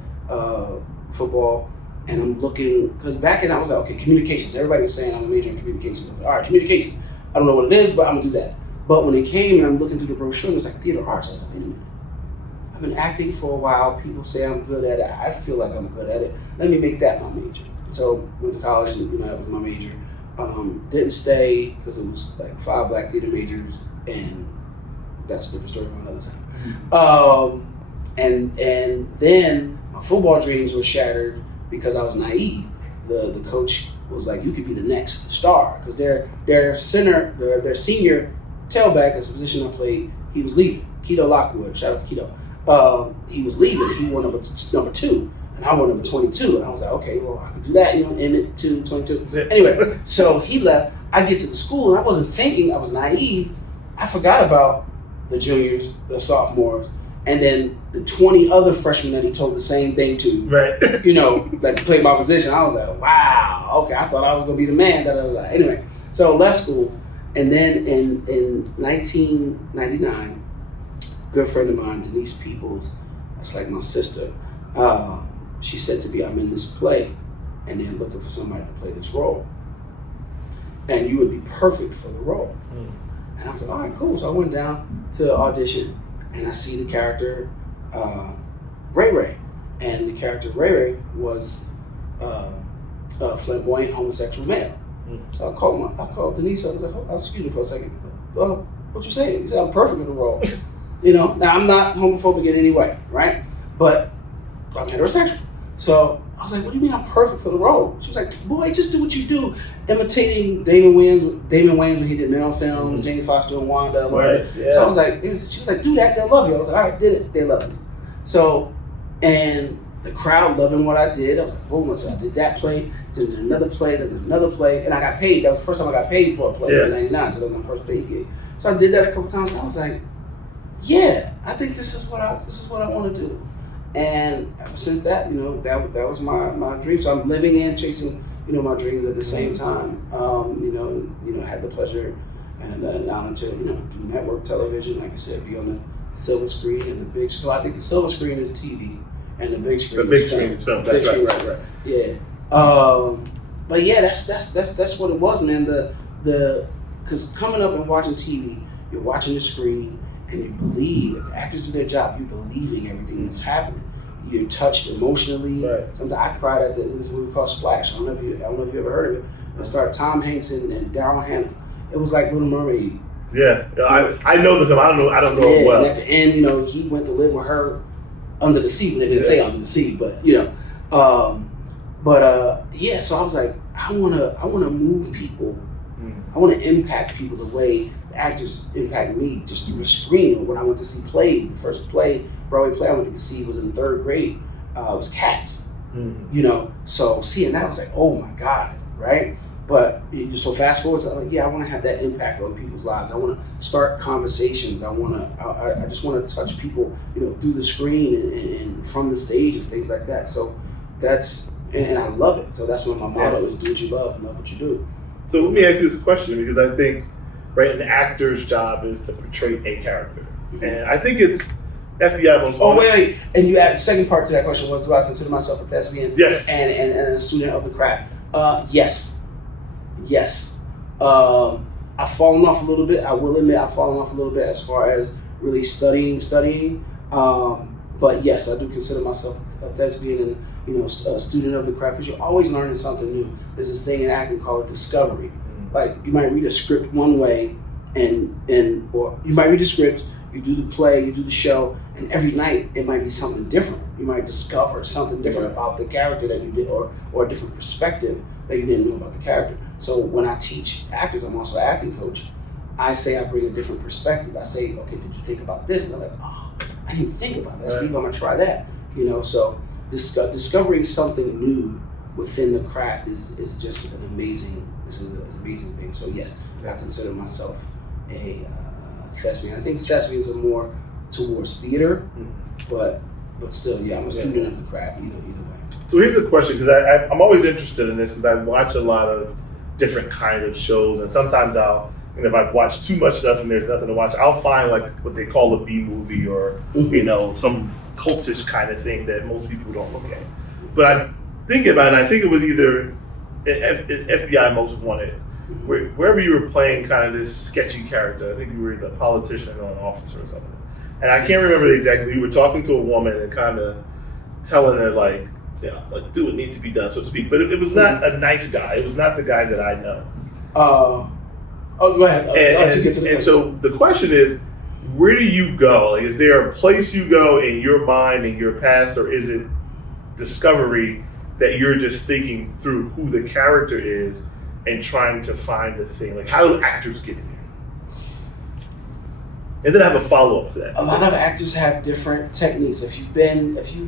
football, and I'm looking, because back then I was like, okay, communications. Everybody was saying I'm a major in communications. I was like, all right, communications. I don't know what it is, but I'm gonna do that. But when it came and I'm looking through the brochure, it was like theater arts. I was like, wait a minute. I've been acting for a while. People say I'm good at it. I feel like I'm good at it. Let me make that my major. So went to college, and, you know, that was my major. Didn't stay because it was like 5 black theater majors, and that's a different story for another time. And then my football dreams were shattered because I was naive. The coach was like, you could be the next star, because their senior tailback, that's the position I played, he was leaving. Keto Lockwood, shout out to Keto. He was leaving. He won number 2, and I won number 22. And I was like, okay, well, I could do that, you know, Emmett 2, 22. Anyway, so he left. I get to the school, and I wasn't thinking. I was naive. I forgot about the juniors, the sophomores, and then the 20 other freshmen that he told the same thing to. Right. You know, like to play my position. I was like, wow, okay, I thought I was going to be the man. Da, da, da, da. Anyway, so left school, and then in 1999, good friend of mine, Denise Peoples, that's like my sister, she said to me, I'm in this play, and they're looking for somebody to play this role. And you would be perfect for the role. And I was like, all right, cool. So I went down to audition, and I see the character Ray Ray. And the character Ray Ray was a flamboyant homosexual male. So I called Denise. I was like, oh, excuse me for a second. Well, what you saying? He said, I'm perfect for the role. You know, now I'm not homophobic in any way, right? But I'm heterosexual. So I was like, what do you mean I'm perfect for the role? She was like, boy, just do what you do. Imitating Damon Wayans when he did Men on Films, Jamie Foxx doing Wanda. Right, yeah. So I was like, she was like, do that, they'll love you. I was like, all right, did it, they love me. So, and the crowd loving what I did. I was like, boom, so I did that play, did another play, and I got paid. That was the first time I got paid for a play in 99, so that was my first paid gig. So I did that a couple times, and I was like, yeah, I think this is what I want to do. And ever since that, that was my dream. So I'm living and chasing, my dreams at the same time. Had the pleasure and an honor to, do network television, like I said, be on the silver screen and the big screen. So I think the silver screen is TV and the big screen is film. That's right. Yeah. But yeah, that's what it was, man. Because coming up and watching TV, you're watching the screen and you believe. If the actors do their job, you're believing everything that's happening. You're touched emotionally. Right. Sometimes I cried at this movie called Splash. I don't know if you ever heard of it. It starred Tom Hanks and Daryl Hannah. It was like Little Mermaid. Yeah, I know the film. I don't know it well. And at the end, he went to live with her under the sea. They didn't say under the sea, but So I was like, I wanna move people. I want to impact people the way the actors impact me, just through the screen. Or when I went to see plays, the first Broadway play I went to see was in 3rd grade. It was Cats. So seeing that, I was like, oh my God, right? But so fast forward, so I'm like, I want to have that impact on people's lives. I want to start conversations. I just want to touch people, through the screen and from the stage and things like that. So and I love it. So that's what my motto is: do what you love what you do. So let me ask you this question, because I think, an actor's job is to portray a character, and I think it's FBI most. Oh wait, and you asked, second part to that question was, do I consider myself a thespian? Yes. And a student of the craft? Yes. I've fallen off a little bit. I will admit I've fallen off a little bit as far as really studying. But yes, I do consider myself a thespian and a student of the craft, because you're always learning something new. There's this thing in acting called discovery. Like, you might read a script one way, or you might read a script, you do the play, you do the show, and every night it might be something different. You might discover something different about the character that you did, or a different perspective that you didn't know about the character. So when I teach actors, I'm also an acting coach. I say I bring a different perspective. I say, okay, did you think about this? And they're like, oh, I didn't think about that. Steve, I'm gonna try that. So discovering something new within the craft is just an amazing thing. So yes, I consider myself a thespian. I think thespians are more towards theater, but still, I'm a student of the craft either way. So here's a question, because I'm always interested in this, because I watch a lot of different kinds of shows, and sometimes if I've watched too much stuff and there's nothing to watch, I'll find like what they call a B movie, or some cultish kind of thing that most people don't look at. But I'm thinking about it, and I think it was either FBI Most Wanted, wherever you were playing kind of this sketchy character. I think you were either a politician or an officer or something. And I can't remember exactly. You were talking to a woman and kind of telling her like do what needs to be done, so to speak. But it was not a nice guy. It was not the guy that I know. Go ahead. And so the question is, where do you go? Like, is there a place you go in your mind and your past, or is it discovery that you're just thinking through who the character is and trying to find the thing? Like, how do actors get in there? And then I have a follow-up to that. A lot of actors have different techniques. If you've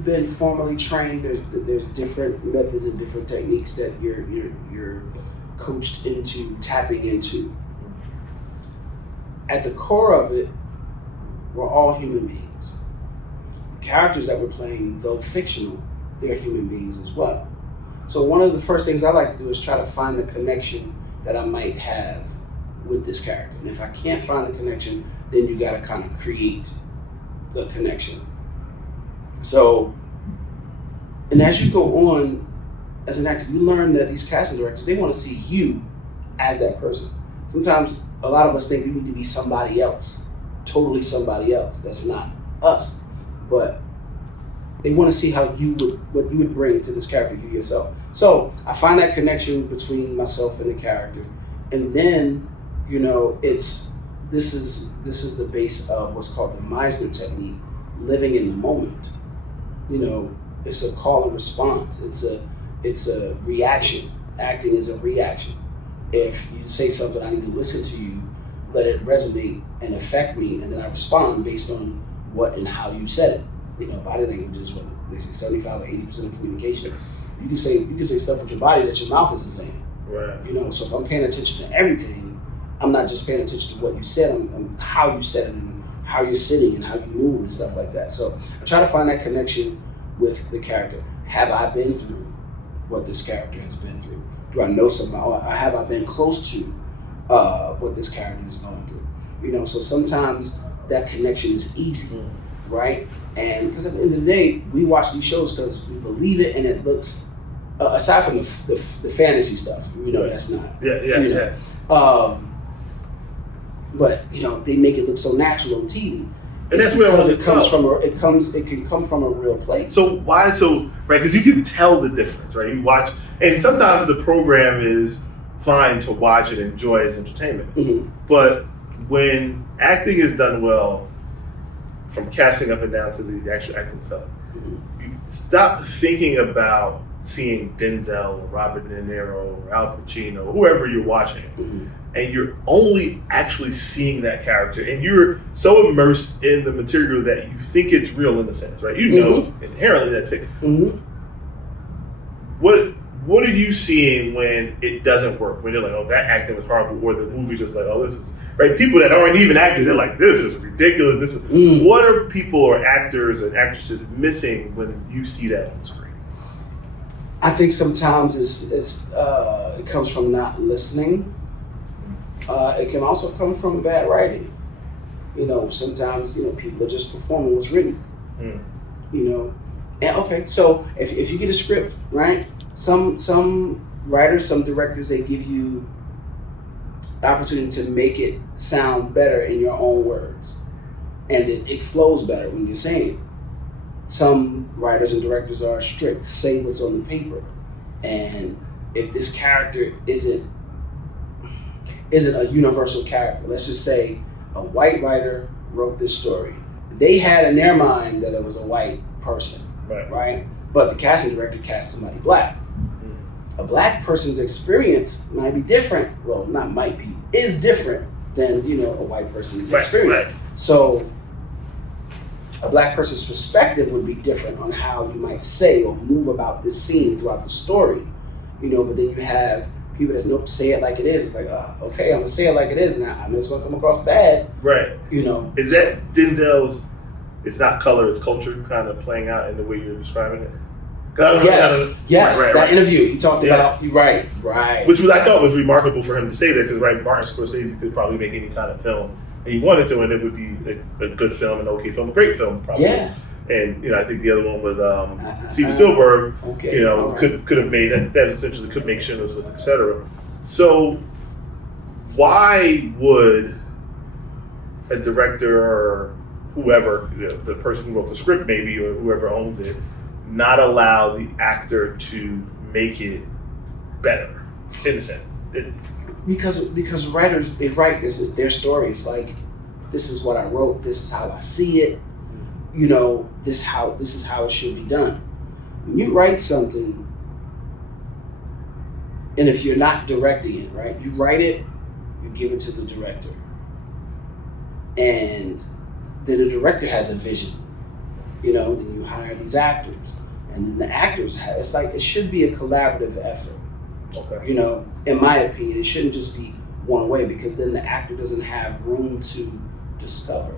been formally trained, there's different methods and different techniques that you're coached into tapping into. At the core of it, we're all human beings. The characters that we're playing, though fictional, they're human beings as well. So one of the first things I like to do is try to find the connection that I might have with this character. And if I can't find the connection, then you gotta kind of create the connection. So, and as you go on as an actor, you learn that these casting directors, they want to see you as that person. Sometimes a lot of us think we need to be somebody else, totally somebody else. That's not us. But they want to see what you would bring to this character, you yourself. So I find that connection between myself and the character, and then this is the base of what's called the Meisner technique, living in the moment. It's a call and response. It's a reaction. Acting is a reaction. If you say something, I need to listen to you, let it resonate and affect me, and then I respond based on what and how you said it. Body language is what 75 or 80% of communication. You can say stuff with your body that your mouth isn't saying. Right. So if I'm paying attention to everything, I'm not just paying attention to what you said, I'm how you said it, and how you're sitting and how you move and stuff like that. So I try to find that connection with the character. Have I been through what this character has been through? Do I know somebody, or have I been close to what this character is going through? So sometimes that connection is easy, right? And because at the end of the day, we watch these shows because we believe it, and it looks, aside from the fantasy stuff, that's not. Yeah. But they make it look so natural on TV. And that's where it can come from a real place. So why right? Because you can tell the difference, right? You watch, and sometimes the program is fine to watch and enjoy as entertainment. Mm-hmm. But when acting is done well, from casting up and down to the actual acting itself, you stop thinking about seeing Denzel or Robert De Niro or Al Pacino, or whoever you're watching, and you're only actually seeing that character, and you're so immersed in the material that you think it's real in a sense, right? Inherently that thing. What are you seeing when it doesn't work? When they're like, oh, that acting was horrible, or the movie just like, oh, this is right. People that aren't even acting, they're like, this is ridiculous. This is what are people or actors and actresses missing when you see that on screen? I think sometimes it comes from not listening. It can also come from bad writing. Sometimes people are just performing what's written. And okay, so if you get a script, right? Some writers, some directors, they give you the opportunity to make it sound better in your own words, and it flows better when you're saying it. Some writers and directors are strict, say what's on the paper, and if this character isn't a universal character, let's just say a white writer wrote this story, they had in their mind that it was a white person, right? But the casting director cast somebody black. A black person's experience might be different. Well, not might be, is different than a white person's experience. Right. So a black person's perspective would be different on how you might say or move about this scene throughout the story. But then you have people that say it like it is. It's like, okay, I'm gonna say it like it is now. I know it's gonna come across bad. Right. Is that Denzel's? It's not color, it's culture, kind of playing out in the way you're describing it. Yes. That interview he talked about. Right. Which I thought was remarkable for him to say that, because Martin Scorsese could probably make any kind of film and he wanted to, and it would be a good film, an okay film, a great film, probably. Yeah. And I think the other one was Steven Spielberg. Okay. Could have made that essentially could make Schindler's List, etc. So why would a director or whoever, the person who wrote the script maybe, or whoever owns it, not allow the actor to make it better, in a sense? Because writers, they write, this is their story. It's like, this is what I wrote, this is how I see it, this is how it should be done. When you write something, and if you're not directing it, right, you write it, you give it to the director. And then the director has a vision, then you hire these actors. And then the actors it's like, it should be a collaborative effort. Okay. In my opinion, it shouldn't just be one way, because then the actor doesn't have room to discover,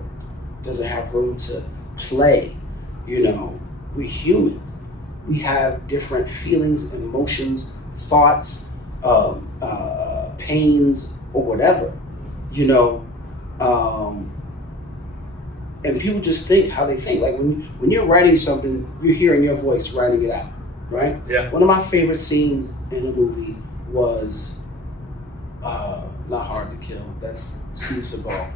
doesn't have room to play. We humans, we have different feelings, emotions, thoughts, pains, or whatever, and people just think how they think. Like when you're writing something, you're hearing your voice writing it out, right? Yeah. One of my favorite scenes in a movie was not Hard to Kill. That's Steve Seagal.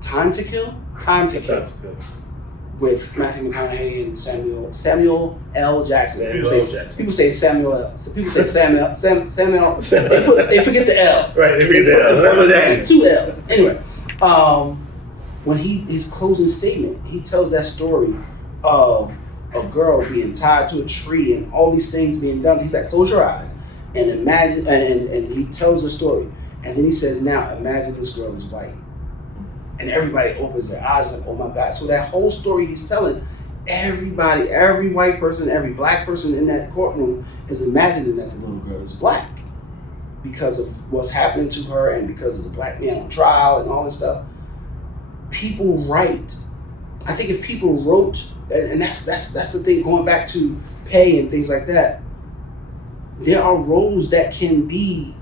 Time to Kill. With Matthew McConaughey and Samuel L. Jackson. People say Samuel L. People say Samuel. They forget the L. Right. They forget the L. It's 2 L's. Anyway. When his closing statement, he tells that story of a girl being tied to a tree and all these things being done. He's like, close your eyes and imagine, and he tells the story. And then he says, now imagine this girl is white. And everybody opens their eyes like, oh my God. So that whole story he's telling, everybody, every white person, every black person in that courtroom is imagining that the little girl is black because of what's happening to her and because there's a black man on trial and all this stuff. People write I think if people wrote, and that's the thing, going back to pay and things like that, there are roles that can be,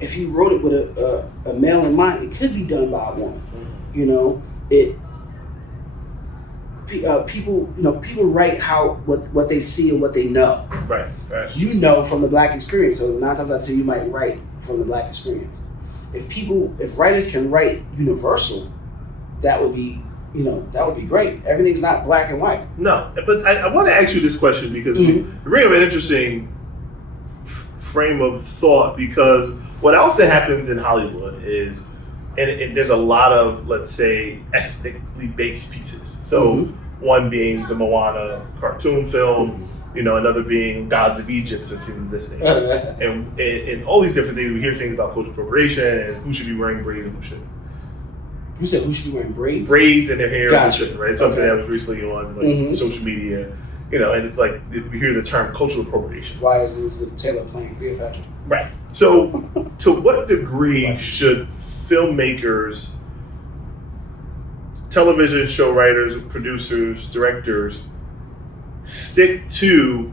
if you wrote it with a male in mind, it could be done by a woman. Mm-hmm. You know, people write what they see and what they know. Right. You know from the Black experience, so 9 times out of 10 you might write from the Black experience. If writers can write universal, that would be great. Everything's not black and white. No, but I want to ask you this question because you bring up an interesting frame of thought, because what often happens in Hollywood is, and there's a lot of, let's say, ethnically based pieces. So one being the Moana cartoon film, another being Gods of Egypt and things of this nature. And all these different things, we hear things about cultural appropriation and who should be wearing braids and who shouldn't. You said who should be wearing braids? Braids in their hair, Gotcha. Right? Something that was recently on social media, and it's like we hear the term cultural appropriation. Why is Elizabeth Taylor playing Cleopatra? Right. So, to what degree should filmmakers, television show writers, producers, directors stick to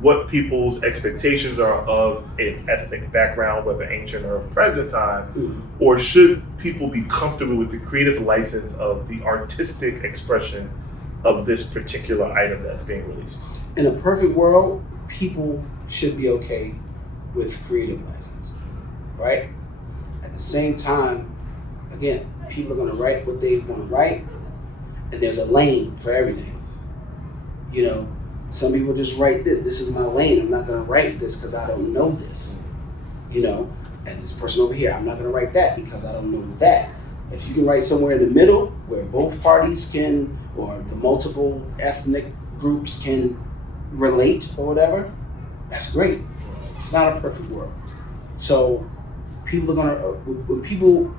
what people's expectations are of an ethnic background, whether ancient or present time, or should people be comfortable with the creative license of the artistic expression of this particular item that's being released? In a perfect world, people should be okay with creative license, right? At the same time, again, people are going to write what they want to write, and there's a lane for everything. Some people just write this. This is my lane. I'm not going to write this because I don't know this. And this person over here, I'm not going to write that because I don't know that. If you can write somewhere in the middle where both parties can, or the multiple ethnic groups can relate or whatever, that's great. It's not a perfect world. So people are going to, when people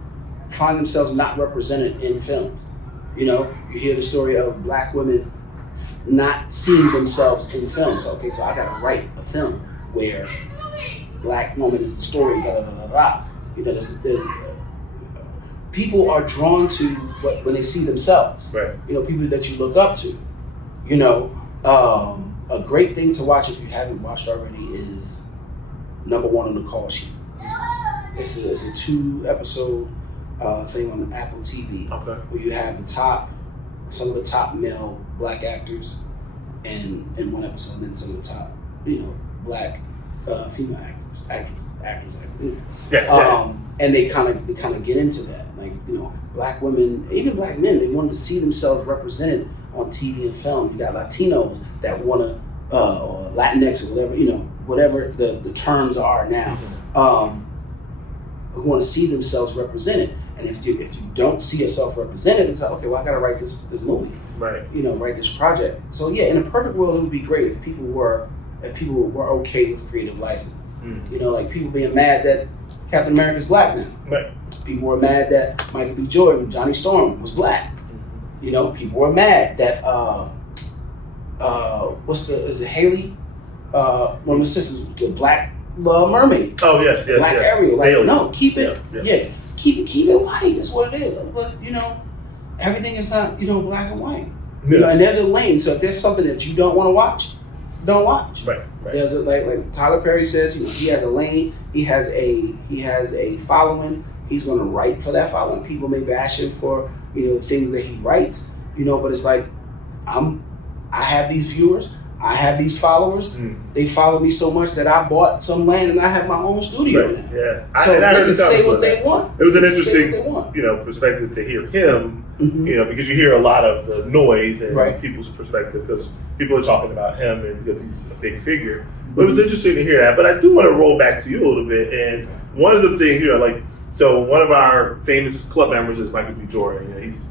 find themselves not represented in films, you hear the story of Black women not seeing themselves in films. Okay, so I gotta write a film where Black woman is the story, da da da da da. There's people are drawn to when they see themselves. Right. People that you look up to. A great thing to watch if you haven't watched already is number 1 on the call sheet. It's a 2-episode thing on Apple TV. Okay. Where you have some of the top male Black actors, and in one episode, then some of the top, Black female actors. Yeah. And they kind of get into that, like Black women, even Black men, they want to see themselves represented on TV and film. You got Latinos that want to, or Latinx or whatever the terms are now, who want to see themselves represented. And if you don't see yourself represented, it's like, okay, well, I got to write this movie, right? Write this project. So yeah, in a perfect world, it would be great if people were okay with creative license. Like people being mad that Captain America's Black now. Right. People were mad that Michael B. Jordan, Johnny Storm was Black. People were mad that is it Haley? One of the sisters, the Black Mermaid. Oh yes. Black Ariel. Like, no, keep it. Yeah. Keep it white. That's what it is. But everything is not black and white. Yeah. And there's a lane. So if there's something that you don't want to watch, don't watch. Right. There's like Tyler Perry says, he has a lane. He has a following. He's going to write for that following. People may bash him for the things that he writes. But it's like I have these viewers. I have these followers. They follow me so much that I bought some land and I have my own studio now. Yeah. So they can say what they want. It was an interesting, perspective to hear him, because you hear a lot of the noise and people's perspective, because people are talking about him and because he's a big figure. But it was interesting to hear that. But I do want to roll back to you a little bit. And one of the things, so one of our famous club members is Michael B. Jordan. He's,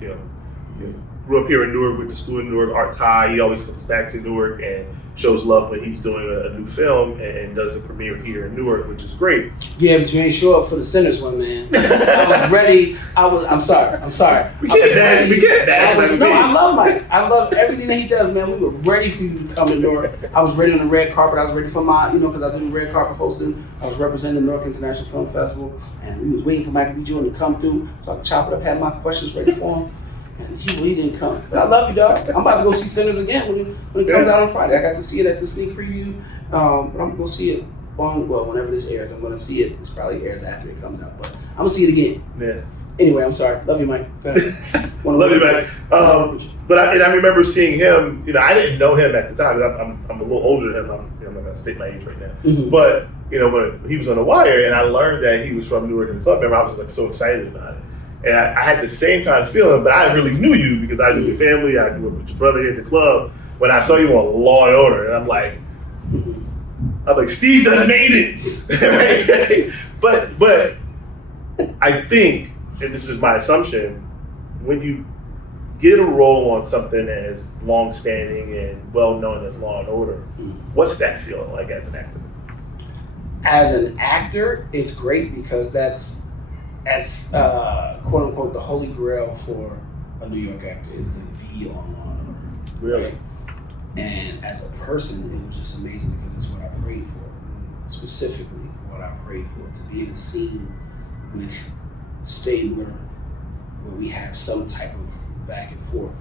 grew up here in Newark with the school in Newark Arts High. He always comes back to Newark and shows love when he's doing a new film and does a premiere here in Newark, which is great. Yeah, but you ain't show up for the Sinners one, man. I was ready. I'm sorry. We can't dash. No, I love Mike. I love everything that he does, man. We were ready for you to come to Newark. I was ready on the red carpet. I was ready for my, because I did the red carpet hosting. I was representing the Newark International Film Festival, and we was waiting for Michael B. Jordan to come through so I could chop it up, have my questions ready for him. And he didn't come. But I love you, dog. I'm about to go see Sinners again when it comes out on Friday. I got to see it at the sneak preview. But I'm going to go see it whenever this airs. I'm going to see it. It probably airs after it comes out. But I'm going to see it again. Yeah. Anyway, I'm sorry. Love you, Mike. Love you, Mike. But I remember seeing him. I didn't know him at the time. I'm a little older than him. I'm not gonna state my age right now. Mm-hmm. But when he was on The Wire, and I learned that he was from Newark and the club member, I was like so excited about it. And I had the same kind of feeling, but I really knew you because I knew your family. I grew up with your brother here at the club. When I saw you on Law and Order, and I'm like, Steve done made it. But I think, and this is my assumption, when you get a role on something as long-standing and well-known as Law and Order, what's that feeling like as an actor? As an actor, it's great because that's quote-unquote the holy grail for a New York actor is to be on Law and Order. Really? Right? And as a person, it was just amazing because it's what I prayed for. Specifically, what I prayed for, to be in a scene with Stabler where we have some type of back and forth.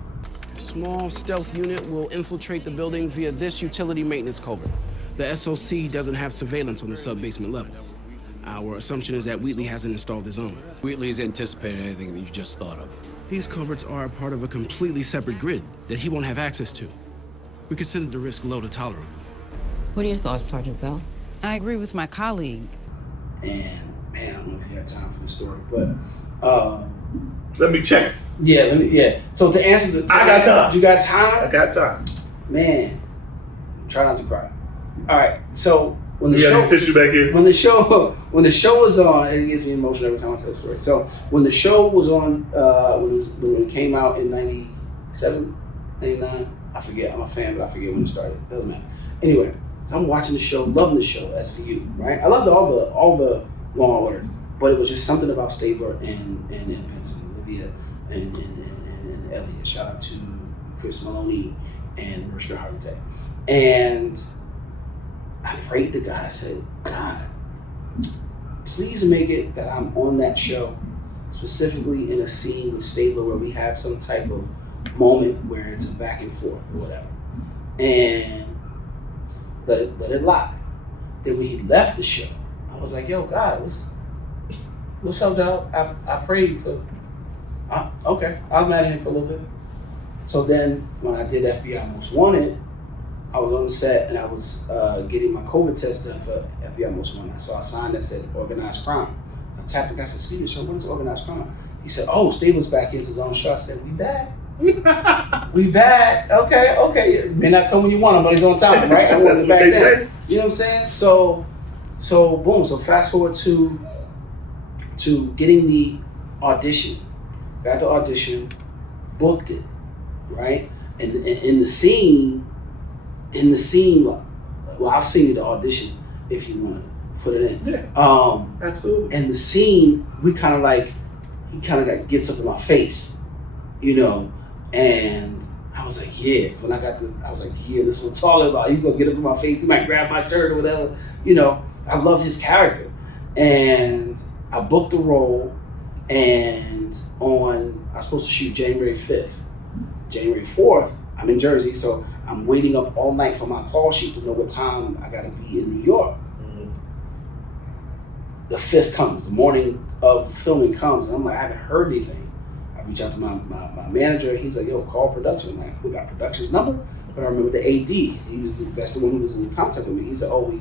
A small stealth unit will infiltrate the building via this utility maintenance culvert. The SOC doesn't have surveillance on the sub-basement level. Our assumption is that Wheatley hasn't installed his own. Wheatley's anticipated anything that you just thought of. These culverts are part of a completely separate grid that he won't have access to. We consider the risk low to tolerable. What are your thoughts, Sergeant Bell? I agree with my colleague. And man, I don't know if you have time for the story, but Let me check. Yeah. So to answer I got time. You got time? I got time. Man, try not to cry. All right. So when the You got show, any tissue back here? when the show was on, it gets me emotional every time I tell the story. So when the show was on, when it came out in 97, 99, I forget. I'm a fan, but I forget when it started. Doesn't matter. Anyway, so I'm watching the show, loving the show. SVU, right? I loved all the Law and Orders, but it was just something about Stabler and Vincent, Olivia, and Elliot. Shout out to Chris Maloney and Mariska Hargitay. And I prayed to God. I said, God, please make it that I'm on that show, specifically in a scene with Stabler where we have some type of moment where it's a back and forth or whatever. And let it lie. Then when he left the show, I was like, yo, God, what's up, dog? I prayed for, okay. I was mad at him for a little bit. So then when I did FBI Most Wanted, I was on the set and I was getting my COVID test done for FBI Most Wanted. So I signed that said organized crime. I tapped the guy, I said, excuse me, sir, what is organized crime? He said, oh, Stabler's back, here's his own show. I said, we back. We back. Okay. It may not come when you want him, but he's on time, right? I wanted it back then. You know what I'm saying? So boom. So fast forward to getting the audition. Got the audition, booked it, right? And in the scene, well, I've seen the audition if you want to put it in. Yeah. Absolutely. And the scene, he kind of gets up in my face, and I was like, yeah. When I got this, I was like, yeah, this is what I'm talking about. He's gonna get up in my face. He might grab my shirt or whatever. I love his character, and I booked the role. And I was supposed to shoot January 5th. January 4th, I'm in Jersey, so I'm waiting up all night for my call sheet to know what time I gotta be in New York. Mm-hmm. The 5th comes, the morning of filming comes, and I'm like, I haven't heard anything. I reach out to my manager, he's like, yo, call production. I'm like, who got production's number? But I remember the AD, that's the one who was in contact with me. He said, oh,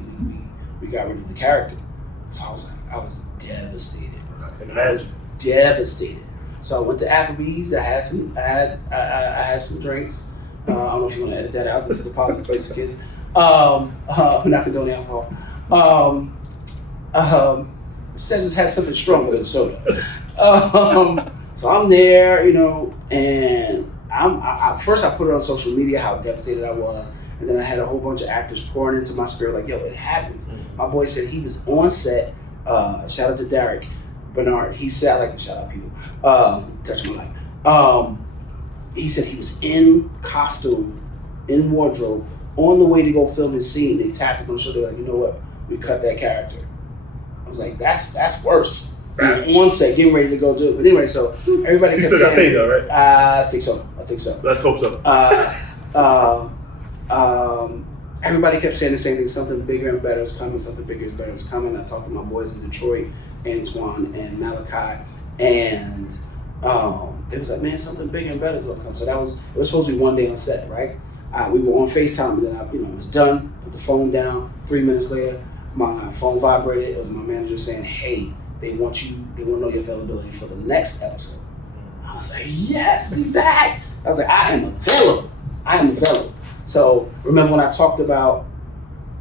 we got rid of the character. So I was devastated. I was devastated. So I went to Applebee's. I had some drinks. I don't know if you want to edit that out. This is a positive place for kids. I'm not condoning alcohol. Said just had something stronger than soda. So I'm there, and first I put it on social media how devastated I was, and then I had a whole bunch of actors pouring into my spirit like, yo, it happens. My boy said he was on set. Shout out to Derek Bernard. He said, I like to shout out people. Touch my life. He said he was in costume, in wardrobe, on the way to go film his scene. They tapped him on the shoulder like, you know what? We cut that character. I was like, that's worse. on set, getting ready to go do it. But anyway, so everybody You kept still got saying, paid though, right? I think so. Let's hope so. Everybody kept saying the same thing. Something bigger and better is coming. Something bigger and better is coming. I talked to my boys in Detroit, Antoine and Malachi, and they was like, "Man, something bigger and better is gonna come." So it was supposed to be one day on set, right? We were on FaceTime, and then I was done. Put the phone down. 3 minutes later, my phone vibrated. It was my manager saying, "Hey, they want to know your availability for the next episode." I was like, "Yes, be back." I was like, I am available. So remember when I talked about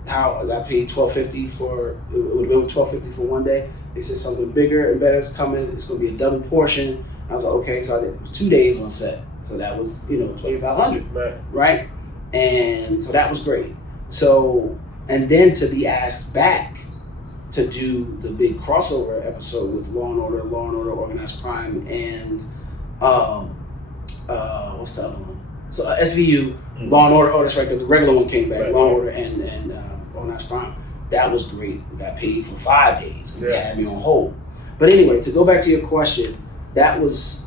how I got paid $12.50 for, it would have been $12.50 for one day. They said something bigger and better is coming. It's going to be a double portion. I was like, okay. So it was 2 days on set. So that was, $2,500. Right? And so that was great. So, and then to be asked back to do the big crossover episode with Law and Order, Organized Crime, and what's the other one? So SVU, Law and Order. Oh, that's right, because the regular one came back. Right. Law and Order and Organized Crime. That was great. I got paid for 5 days. They had me on hold. But anyway, to go back to your question, that was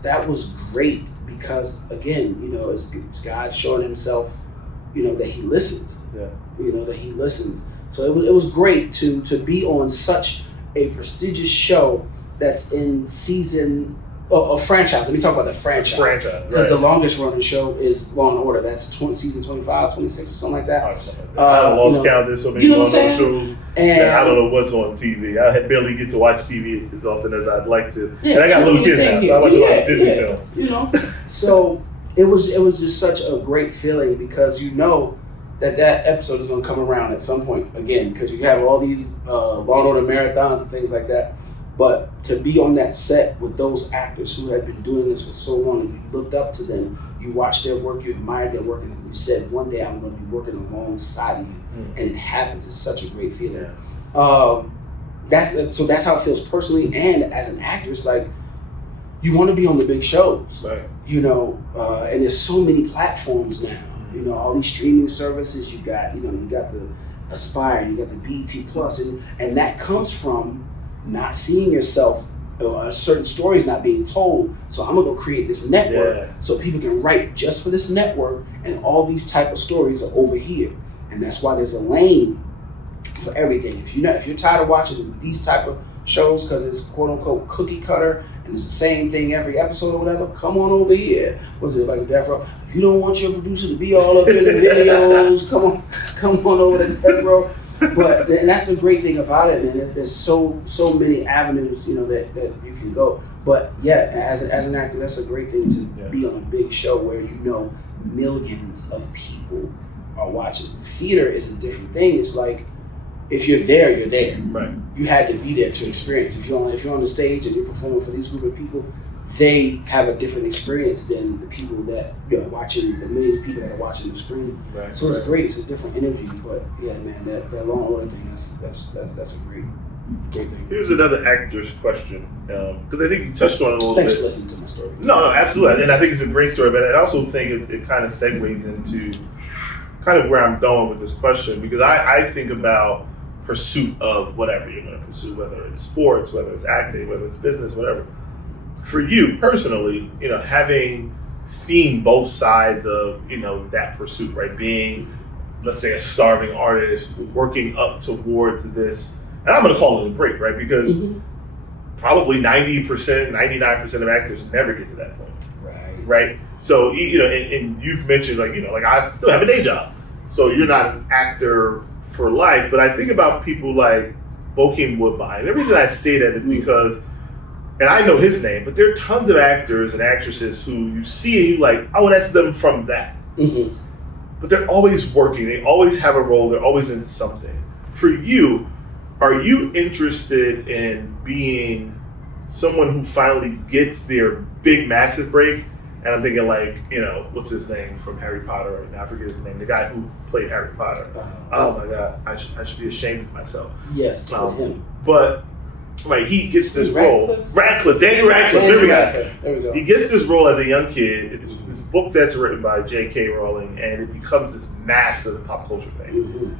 great because again, it's God showing Himself, that He listens. Yeah. That He listens. So it was great to be on such a prestigious show that's in season. A franchise. Let me talk about the franchise. Because the longest running show is Law and Order. That's season 25, 26 or something like that. I lost count. There's so many Law and Order shows. And I don't know what's on TV. I barely get to watch TV as often as I'd like to. And I got little kids now, so I watch a lot of Disney films. So it was just such a great feeling because that episode is going to come around at some point again because you have all these Law and Order marathons and things like that. But to be on that set with those actors who had been doing this for so long, and you looked up to them, you watched their work, you admired their work, and you said, one day I'm going to be working alongside of you. And it happens. It's such a great feeling. That's how it feels personally and as an actor. It's like, you want to be on the big shows, right. And there's so many platforms now. All these streaming services, you got the Aspire, you got the BET Plus, and that comes from not seeing yourself, certain stories not being told. So I'm gonna go create this network so people can write just for this network, and all these type of stories are over here. And that's why there's a lane for everything. If you're tired of watching these type of shows because it's quote unquote cookie cutter and it's the same thing every episode or whatever, come on over here. Was it like a Death Row? If you don't want your producer to be all up in the videos, come on over to Death Row. But and that's the great thing about it, man. There's so many avenues, that you can go. But yeah, as an actor, that's a great thing to be on a big show where millions of people are watching. Theater is a different thing. It's like if you're there, you're there. Right. You had to be there to experience. If you're on the stage and you're performing for this group of people, they have a different experience than the people that watching, the millions of people that are watching the screen. Right, so it's great. It's a different energy. But yeah, man, that Law and Order thing, that's a great thing. Here's another actor's question, because I think you touched on it a little Thanks bit. for listening to my story. No, absolutely, and I think it's a great story. But I also think it kind of segues into kind of where I'm going with this question, because I think about pursuit of whatever you're going to pursue, whether it's sports, whether it's acting, whether it's business, whatever. For you personally, having seen both sides of, that pursuit, right? Being, let's say, a starving artist, working up towards this, and I'm going to call it a break, right? Because probably 90%, 99% of actors never get to that point. Right? So, and you've mentioned, like I still have a day job. So you're not an actor for life, but I think about people like Bokeem Woodbine. And the reason I say that is because, and I know his name, but there are tons of actors and actresses who you see and you're like, oh, that's them from that. But they're always working. They always have a role. They're always in something. For you, are you interested in being someone who finally gets their big, massive break? And I'm thinking like, what's his name from Harry Potter? And I forget his name. The guy who played Harry Potter. Oh my God, I should be ashamed of myself. Yes, him. But he gets this role. Daniel Radcliffe. There we go. He gets this role as a young kid. It's this book that's written by J.K. Rowling, and it becomes this massive pop culture thing.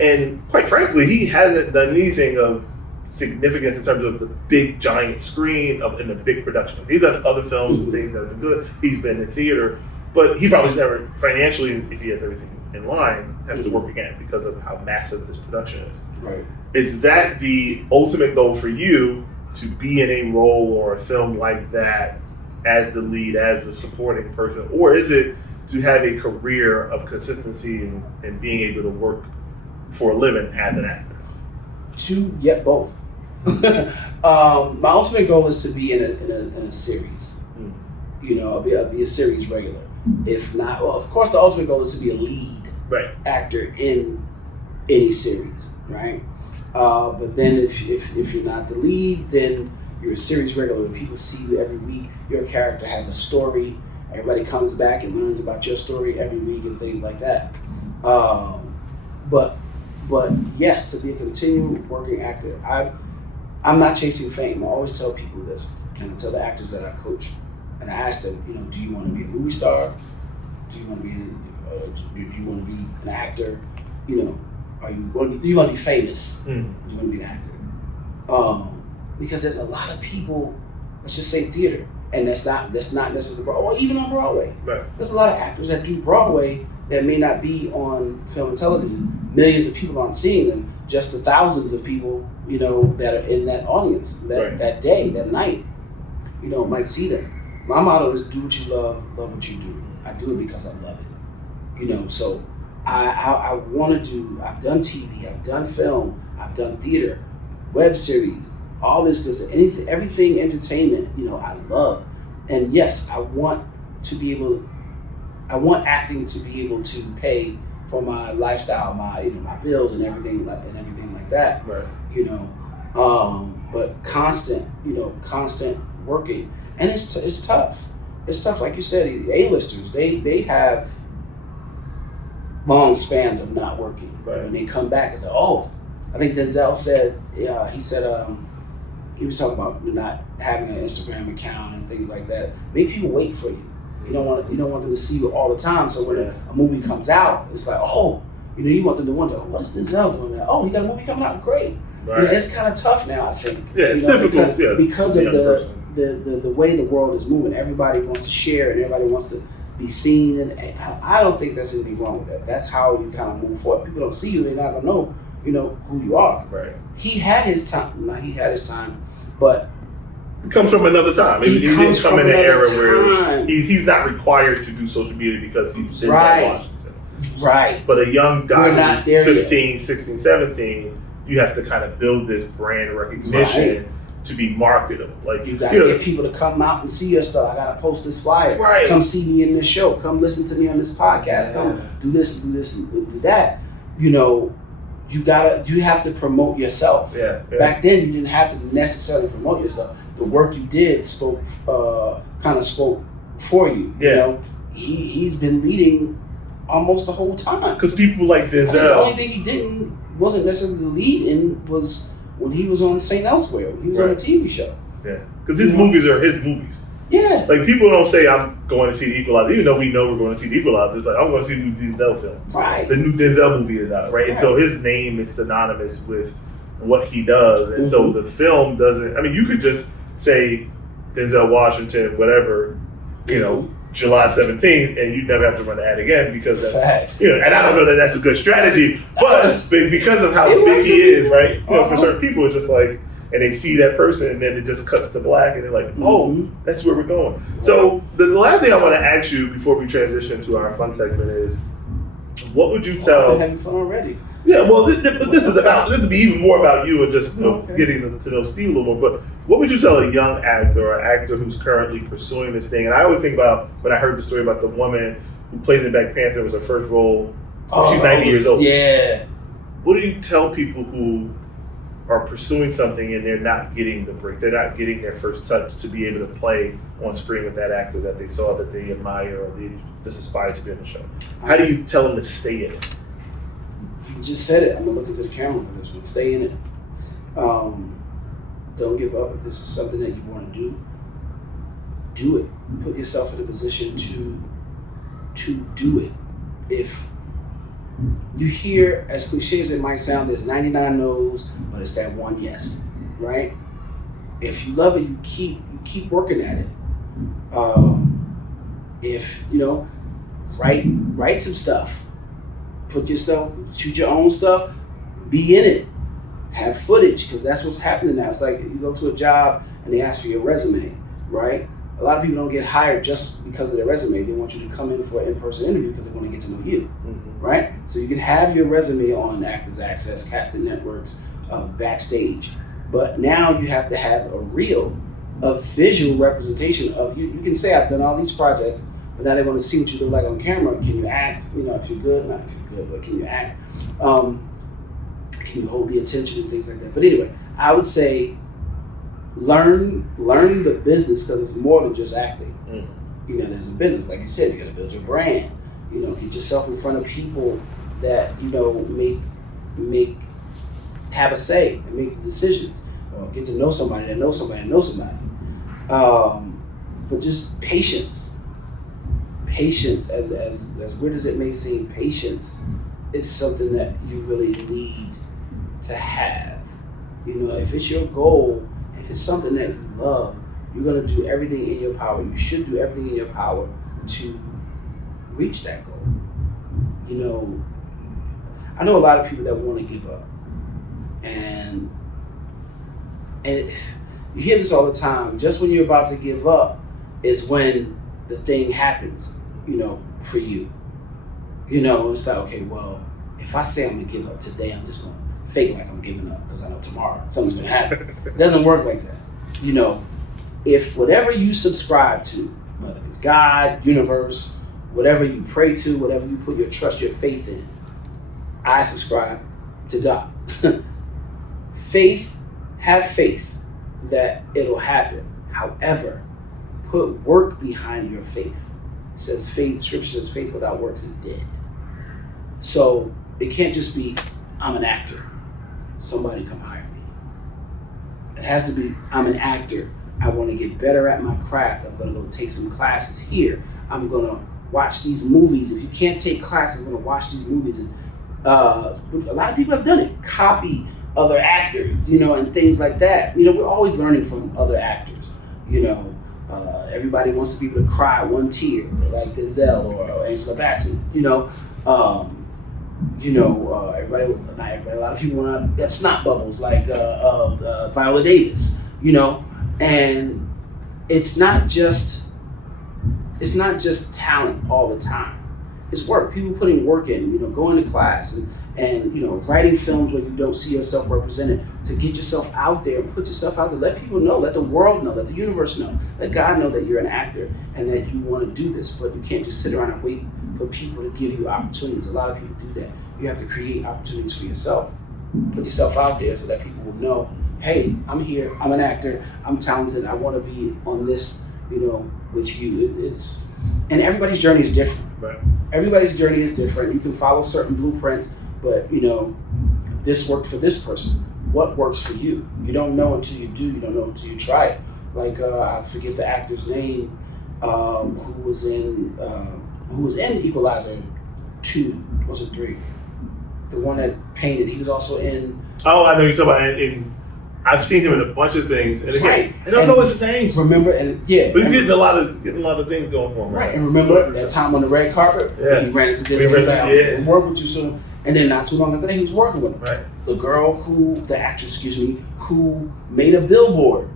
And quite frankly, he hasn't done anything of significance in terms of the big giant screen in the big production. He's done other films and things that have been good. He's been in theater, but he probably never financially, if he has everything in line, has to work again because of how massive this production is. Right. Is that the ultimate goal for you, to be in a role or a film like that as the lead, as a supporting person, or is it to have a career of consistency and being able to work for a living as an actor? Both. My ultimate goal is to be in a series. You know, I'll be a series regular. If not, well, of course, the ultimate goal is to be a lead actor in any series, right? But then if you're not the lead, then you're a series regular. When people see you every week, your character has a story. Everybody comes back and learns about your story every week and things like that. But yes, to be a continual working actor, I'm not chasing fame. I always tell people this, and I tell the actors that I coach, and I ask them, you know, do you want to be a movie star? Do you want to be an actor? You know, do you want to be famous? Do you want to be an actor? Because there's a lot of people, let's just say theater, and that's not necessarily Broadway, or even on Broadway. Right. There's a lot of actors that do Broadway that may not be on film and television. Millions of people aren't seeing them, just the thousands of people, you know, that are in that audience that day, that night, you know, might see them. My motto is do what you love what you do. I do it because I love it. You know, so I want to do, I've done TV, I've done film, I've done theater, web series, all this, because everything entertainment, you know, I love. And yes, I want acting to be able to pay for my lifestyle, my bills and everything like that. Right. You know, but constant working, and it's tough. It's tough, like you said. A-listers, they have long spans of not working. Right. When they come back, it's like, oh, I think Denzel said, he was talking about not having an Instagram account and things like that. Make people wait for you. You don't want them to see you all the time. So when a movie comes out, it's like, oh, you know, you want them to wonder, what is Denzel doing now? Oh, he got a movie coming out, great. Right. You know, it's kind of tough now, I think. Yeah, it's difficult because of the way the world is moving. Everybody wants to share and everybody wants to be seen, and I don't think there's anything wrong with that. That's how you kind of move forward. People don't see you, they're not gonna know, you know, who you are. Right. He had his time, but it comes from another time. He didn't come in an era where he's not required to do social media because he's in Washington. Right. But a young guy who's 15, 16, 17, you have to kind of build this brand recognition to be marketable. Like you gotta get people to come out and see your stuff. I gotta post this flyer. Right. Come see me in this show. Come listen to me on this podcast. Come do this and do that. You know, you have to promote yourself. Yeah. Back then you didn't have to necessarily promote yourself. The work you did spoke for you. Yeah. You know, he's been leading almost the whole time. Because people like Denzel. The only thing he wasn't necessarily the lead in was when he was on St. Elsewhere. He was on a TV show. Yeah. Because his movies are his movies. Yeah. Like, people don't say, I'm going to see The Equalizer, even though we know we're going to see The Equalizer. It's like, I'm going to see the new Denzel film. Right. The new Denzel movie is out, right? And so his name is synonymous with what he does. And so the film doesn't, I mean, you could just say Denzel Washington, whatever, you know, July 17th, and you never have to run the ad again because that's, you know, and I don't know that that's a good strategy, but because of how big he is, right? You know, for certain people, it's just like, and they see that person, and then it just cuts to black, and they're like, oh, that's where we're going. So the last thing I want to ask you before we transition to our fun segment is, what would you tell? I'm having fun already. Yeah, well, this would be even more about you and just getting to know Steve a little more. But what would you tell a young actor or an actor who's currently pursuing this thing? And I always think about when I heard the story about the woman who played in the Black Panther, it was her first role. She's 90 years old. Yeah. What do you tell people who are pursuing something and they're not getting the break? They're not getting their first touch to be able to play on screen with that actor that they saw, that they admire, or they just aspire to be in the show. How do you tell them to stay in it? You just said it. I'm gonna look into the camera for this one. Stay in it. Don't give up. If this is something that you want to do it. Put yourself in a position to do it. If you hear, as cliche as it might sound, there's 99 no's, but it's that one yes. right? If you love it, you keep working at it. If write some stuff, shoot your own stuff, be in it, have footage, because that's what's happening now. It's like you go to a job and they ask for your resume, right? A lot of people don't get hired just because of their resume. They want you to come in for an in-person interview because they want to get to know you, right? So you can have your resume on Actors Access, Casting Networks, Backstage, but now you have to have a visual representation of you. You can say, I've done all these projects, but now they want to see what you look like on camera. Can you act? If you're good, not if you're good, but can you act? Can you hold the attention and things like that? But anyway, I would say learn the business, because it's more than just acting. There's a business, like you said. You got to build your brand. Get yourself in front of people that have a say and make the decisions, or get to know somebody that knows somebody that knows somebody. But just patience, as weird as it may seem, patience is something that you really need to have. If it's your goal, if it's something that you love, you're gonna do everything in your power. You should do everything in your power to reach that goal. I know a lot of people that want to give up, and you hear this all the time. Just when you're about to give up is when the thing happens, for you. It's like, okay, well, if I say I'm gonna give up today, I'm just gonna fake like I'm giving up because I know tomorrow something's gonna happen. It doesn't work like that. If whatever you subscribe to, whether it's God, universe, whatever you pray to, whatever you put your trust, your faith in, I subscribe to God. Have faith that it'll happen. However, put work behind your faith. It says faith, scripture says faith without works is dead. So it can't just be, I'm an actor, somebody come hire me. It has to be, I'm an actor, I want to get better at my craft, I'm going to go take some classes here, I'm going to watch these movies. If you can't take classes, I'm going to watch these movies. And a lot of people have done it, copy other actors, and things like that. We're always learning from other actors. Everybody wants to be able to cry one tear, like Denzel or Angela Bassett. Everybody, not everybody, a lot of people want to have snot bubbles, like Viola Davis. And it's not just talent all the time. It's work. People putting work in, going to class and writing films where you don't see yourself represented, to get yourself out there and put yourself out there. Let people know, let the world know, let the universe know, let God know that you're an actor and that you want to do this. But you can't just sit around and wait for people to give you opportunities. A lot of people do that. You have to create opportunities for yourself. Put yourself out there so that people will know, hey, I'm here, I'm an actor, I'm talented, I want to be on this, with you. And everybody's journey is different. Right. Everybody's journey is different. You can follow certain blueprints, but this worked for this person. What works for you? You don't know until you do. You don't know until you try it. Like I forget the actor's name, who was in Equalizer 2, was it 3? The one that painted. He was also in. Oh, I know you're talking about. I've seen him in a bunch of things, and again, right. I don't know his name. Remember, but he's getting a lot of things going for him. Right, and remember that time on the red carpet, he ran into this. He was like, "I'm work with you soon," and then not too long after that, he was working with him. Right. The actress, who made a billboard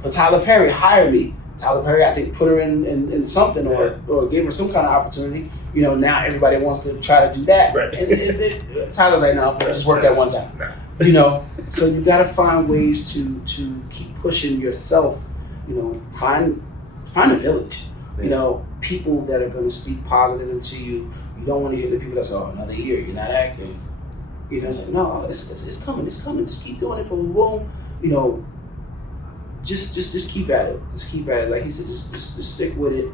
for Tyler Perry, hired me. Tyler Perry, I think, put her in something or gave her some kind of opportunity. Now everybody wants to try to do that. Right. And Tyler's like, no, let's just work that one time. So you got to find ways to keep pushing yourself. Find a village. People that are going to speak positive into you. You don't want to hear the people that say, "Oh, another year, you're not acting." It's like, no, it's coming. Just keep doing it. Boom. Just keep at it. Just keep at it. Like he said, just stick with it.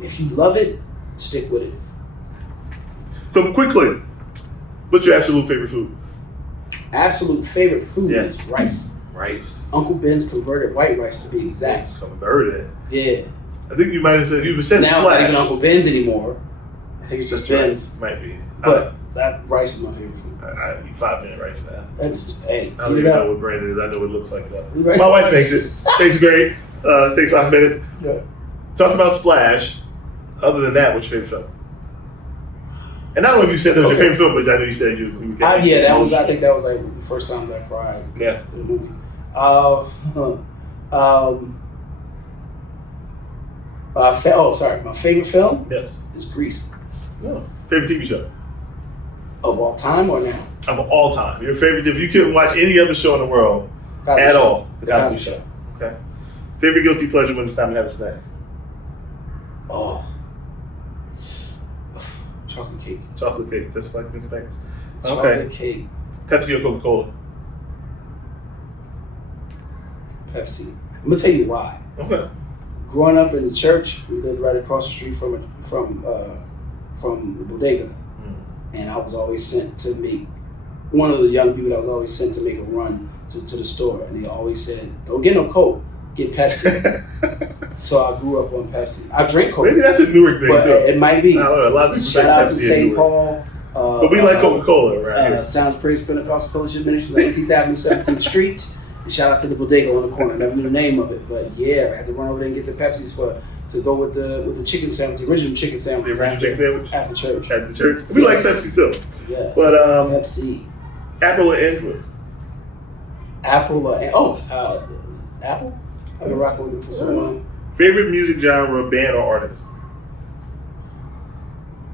If you love it, stick with it. So quickly, what's your absolute favorite food? Absolute favorite food is rice. Rice. Uncle Ben's converted white rice, to be exact. It's converted. Yeah. I think you might have said you said now it's not even Uncle Ben's anymore. I think it's just Ben's. Right. Might be. But That rice is my favorite food. I eat 5-minute rice now. That's, hey, I don't eat even it know up. what brand it is. I know what it looks like though. Rice- My wife makes it. Tastes great. Takes 5 minutes. Yeah. Talked about Splash. Other than that, what's your favorite film? And I don't know if you said that was your favorite film, but I know you said you Yeah, that was. I think that was like the first time I cried. Yeah. In a movie. My favorite film Yes. is Grease. No. Favorite TV show? Of all time or now? Of all time. Your favorite, if you couldn't watch any other show in the world Cosby at Show. all, The The Cosby Cosby Show. Okay. Favorite guilty pleasure when it's time to have a snack? Oh. Chocolate cake. Chocolate cake, just like Miss Banks. Chocolate cake. Pepsi or Coca-Cola? Pepsi. I'm gonna tell you why. Okay. Growing up in the church, we lived right across the street from the bodega, and I was always sent to make one of the young people that was always sent to make a run to the store, and they always said, "Don't get no Coke, get Pepsi." So I grew up on Pepsi. I drink Coke. Maybe that's a Newark thing but too. it might be. I don't know. A lot of people Shout say out to Pepsi in St. Newark. Paul. But we like Coca-Cola, right? Sounds Praise Pentecostal Fellowship Ministry, 18th Avenue, 17th Street. And shout out to the bodega on the corner. I never knew the name of it, but yeah, I had to run over there and get the Pepsis to go with the chicken sandwich, the original chicken sandwich. The original chicken sandwich? After church. At the church. We like Pepsi too. Yes. But Pepsi. Apple or Android? Apple. Apple. I've been rocking with it for so long. Favorite music genre, band, or artist?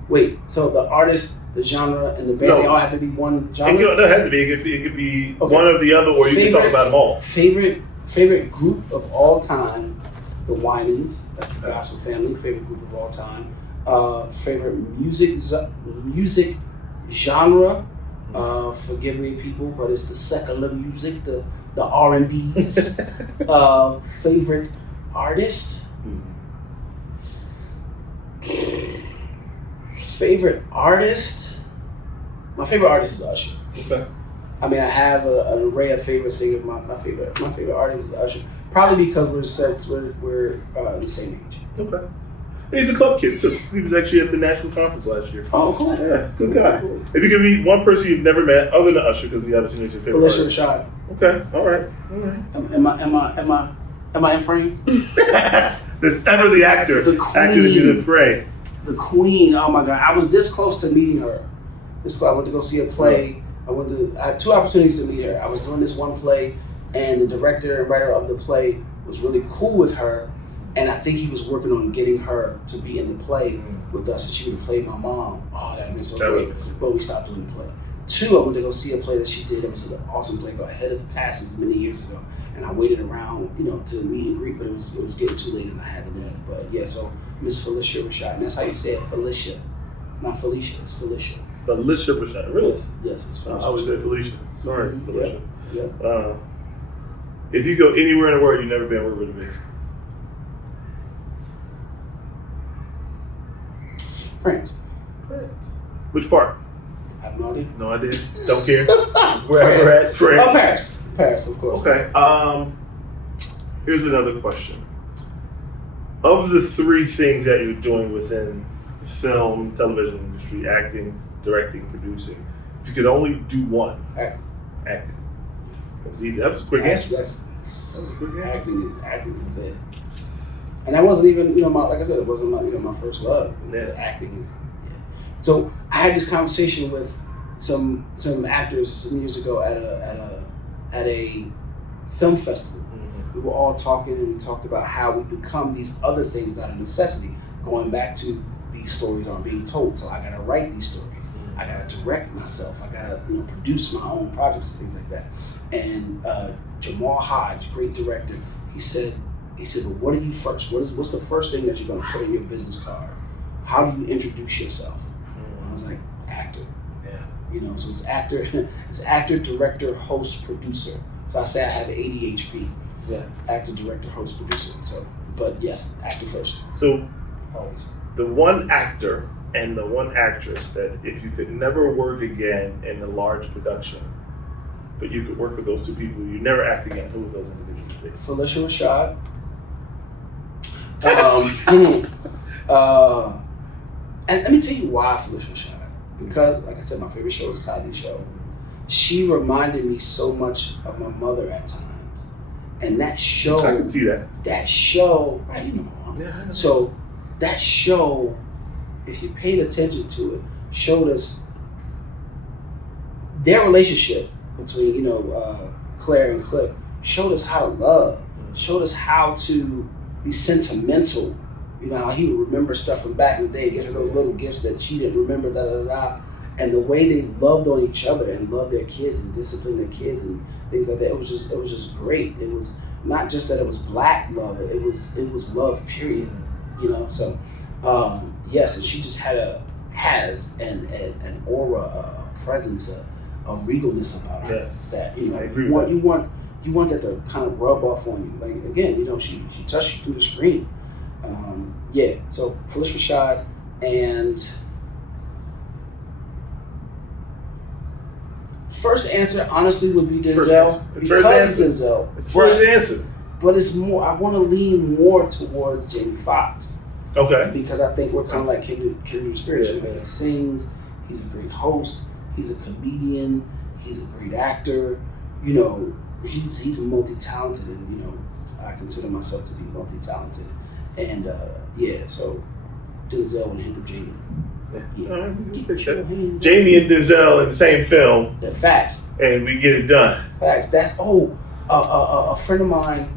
Wait, so the artist, the genre, and the band, they all have to be one genre? It don't have to be. It could be Okay. one or the other, or you can talk about them all. Favorite group of all time, the Winans. That's a gospel family. Favorite group of all time. Favorite music genre. Forgive me, people, but it's the secular music, the R&Bs. Favorite artist. Favorite artist. My favorite artist is Usher. Okay. I mean, I have an array of favorite singers. My favorite artist is Usher. Probably because we're the same age. Okay. And he's a club kid too. He was actually at the national conference last year. Oh, cool. Yeah, good guy. If you could meet one person you've never met, other than Usher, because we obviously know your favorite Felicia artist. Rashad. Okay. All right. Am I in frame? This ever the actor. The queen. Actor that you in frame. The Queen. Oh my God! I was this close to meeting her. I went to go see a play. I had two opportunities to meet her. I was doing this one play, and the director and writer of the play was really cool with her, and I think he was working on getting her to be in the play with us, and she would have played my mom. Oh, that'd been so great. But we stopped doing the play. Two, I went to go see a play that she did. It was an awesome play called Head of Passes many years ago, and I waited around, to meet and greet, but it was getting too late, and I had to leave. But yeah, so Miss Felicia Rashad, and that's how you say it, Felicia, not Felicia. It's Felicia. Felicia Rashad. Really? Yes, it's Felicia. I would say Felicia. Sorry, Felicia. Yeah. If you go anywhere in the world you've never been, where would it be? France. Which part? I have no idea. No idea. Don't care. Where we're at. France. Oh, Paris. Paris, of course. Okay. Here's another question. Of the three things that you're doing within film, television industry, acting, directing, producing, if you could only do one, acting. That was easy. That was a quick answer. Yes. That was a quick answer. Acting is it. And that wasn't even, like I said, it wasn't my first love. Yeah. Acting is. Yeah. So I had this conversation with some actors some years ago at a film festival. We were all talking, and we talked about how we become these other things out of necessity. Going back to these stories aren't being told, so I gotta write these stories. I gotta direct myself. I gotta produce my own projects and things like that. And Jamal Hodge, great director, he said, well, what are you first? What's the first thing that you're gonna put in your business card? How do you introduce yourself? And I was like, actor. Yeah. So it's actor, director, host, producer. So I say I have ADHD. Yeah. Actor, director, host, producer. So, but yes, actor first. So, always. The one actor and the one actress that if you could never work again in a large production, but you could work with those two people, you never act again, who would those individuals be? Felicia Rashad. And let me tell you why Felicia Rashad. because, like I said, my favorite show is Cosby Show. She reminded me so much of my mother at times, and that show. I can see that. That show, right? You know my mom. Yeah. So that show, if you paid attention to it, showed us their relationship between Claire and Cliff. Showed us how to love. Showed us how to be sentimental. You know, how he would remember stuff from back in the day, get her those little gifts that she didn't remember, And the way they loved on each other and loved their kids and disciplined their kids and things like that, it was just great. It was not just that it was black love, it was love, period. You know, so yes, and she just has an aura, a presence, a regalness about her. Yes. That I agree with you want that to kind of rub off on you. Like again, she touched you through the screen. So Phylicia Rashad and first answer honestly would be Denzel. It's Denzel. It's first answer. But it's more, I want to lean more towards Jamie Foxx. Okay. Because I think we're kind of like kindred spirits. Yeah. He sings, he's a great host, he's a comedian, he's a great actor. You know, he's multi-talented, and I consider myself to be multi-talented. And so Denzel would hit the Jamie. Jamie and Denzel in the same film. The facts. And we get it done. Facts. That's a friend of mine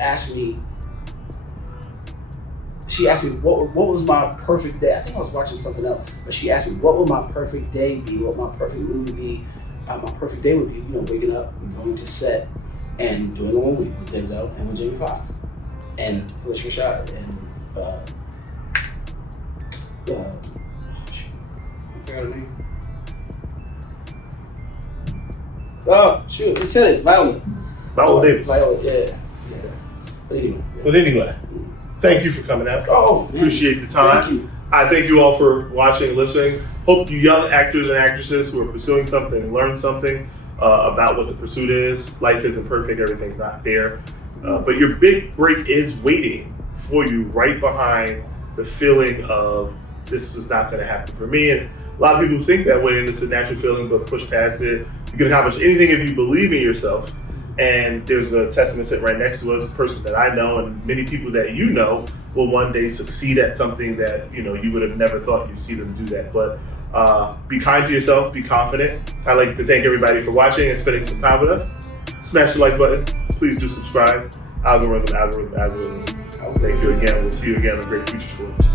asked me. She asked me what was my perfect day. I think I was watching something else, but she asked me what would my perfect day be, what my perfect movie be. My perfect day would be, waking up and going to set and doing a movie with Denzel and with Jamie Foxx and Phylicia Rashad and I forgot her name. Oh shoot! He said it. Viola Davis. Viola, yeah. But anyway, thank you for coming out. Oh, man. Appreciate the time. Thank you. I thank you all for watching and listening. Hope you young actors and actresses who are pursuing something learn something about what the pursuit is. Life isn't perfect. Everything's not fair. But your big break is waiting for you right behind the feeling of this is not going to happen for me. And a lot of people think that way, and it's a natural feeling, but push past it. You can accomplish anything if you believe in yourself. And there's a testament sitting right next to us, a person that I know and many people that you know will one day succeed at something that you would have never thought you'd see them do that. But be kind to yourself, be confident. I'd like to thank everybody for watching and spending some time with us. Smash the like button. Please do subscribe. Algorithm. Thank you again. We'll see you again on Great Futures Forward.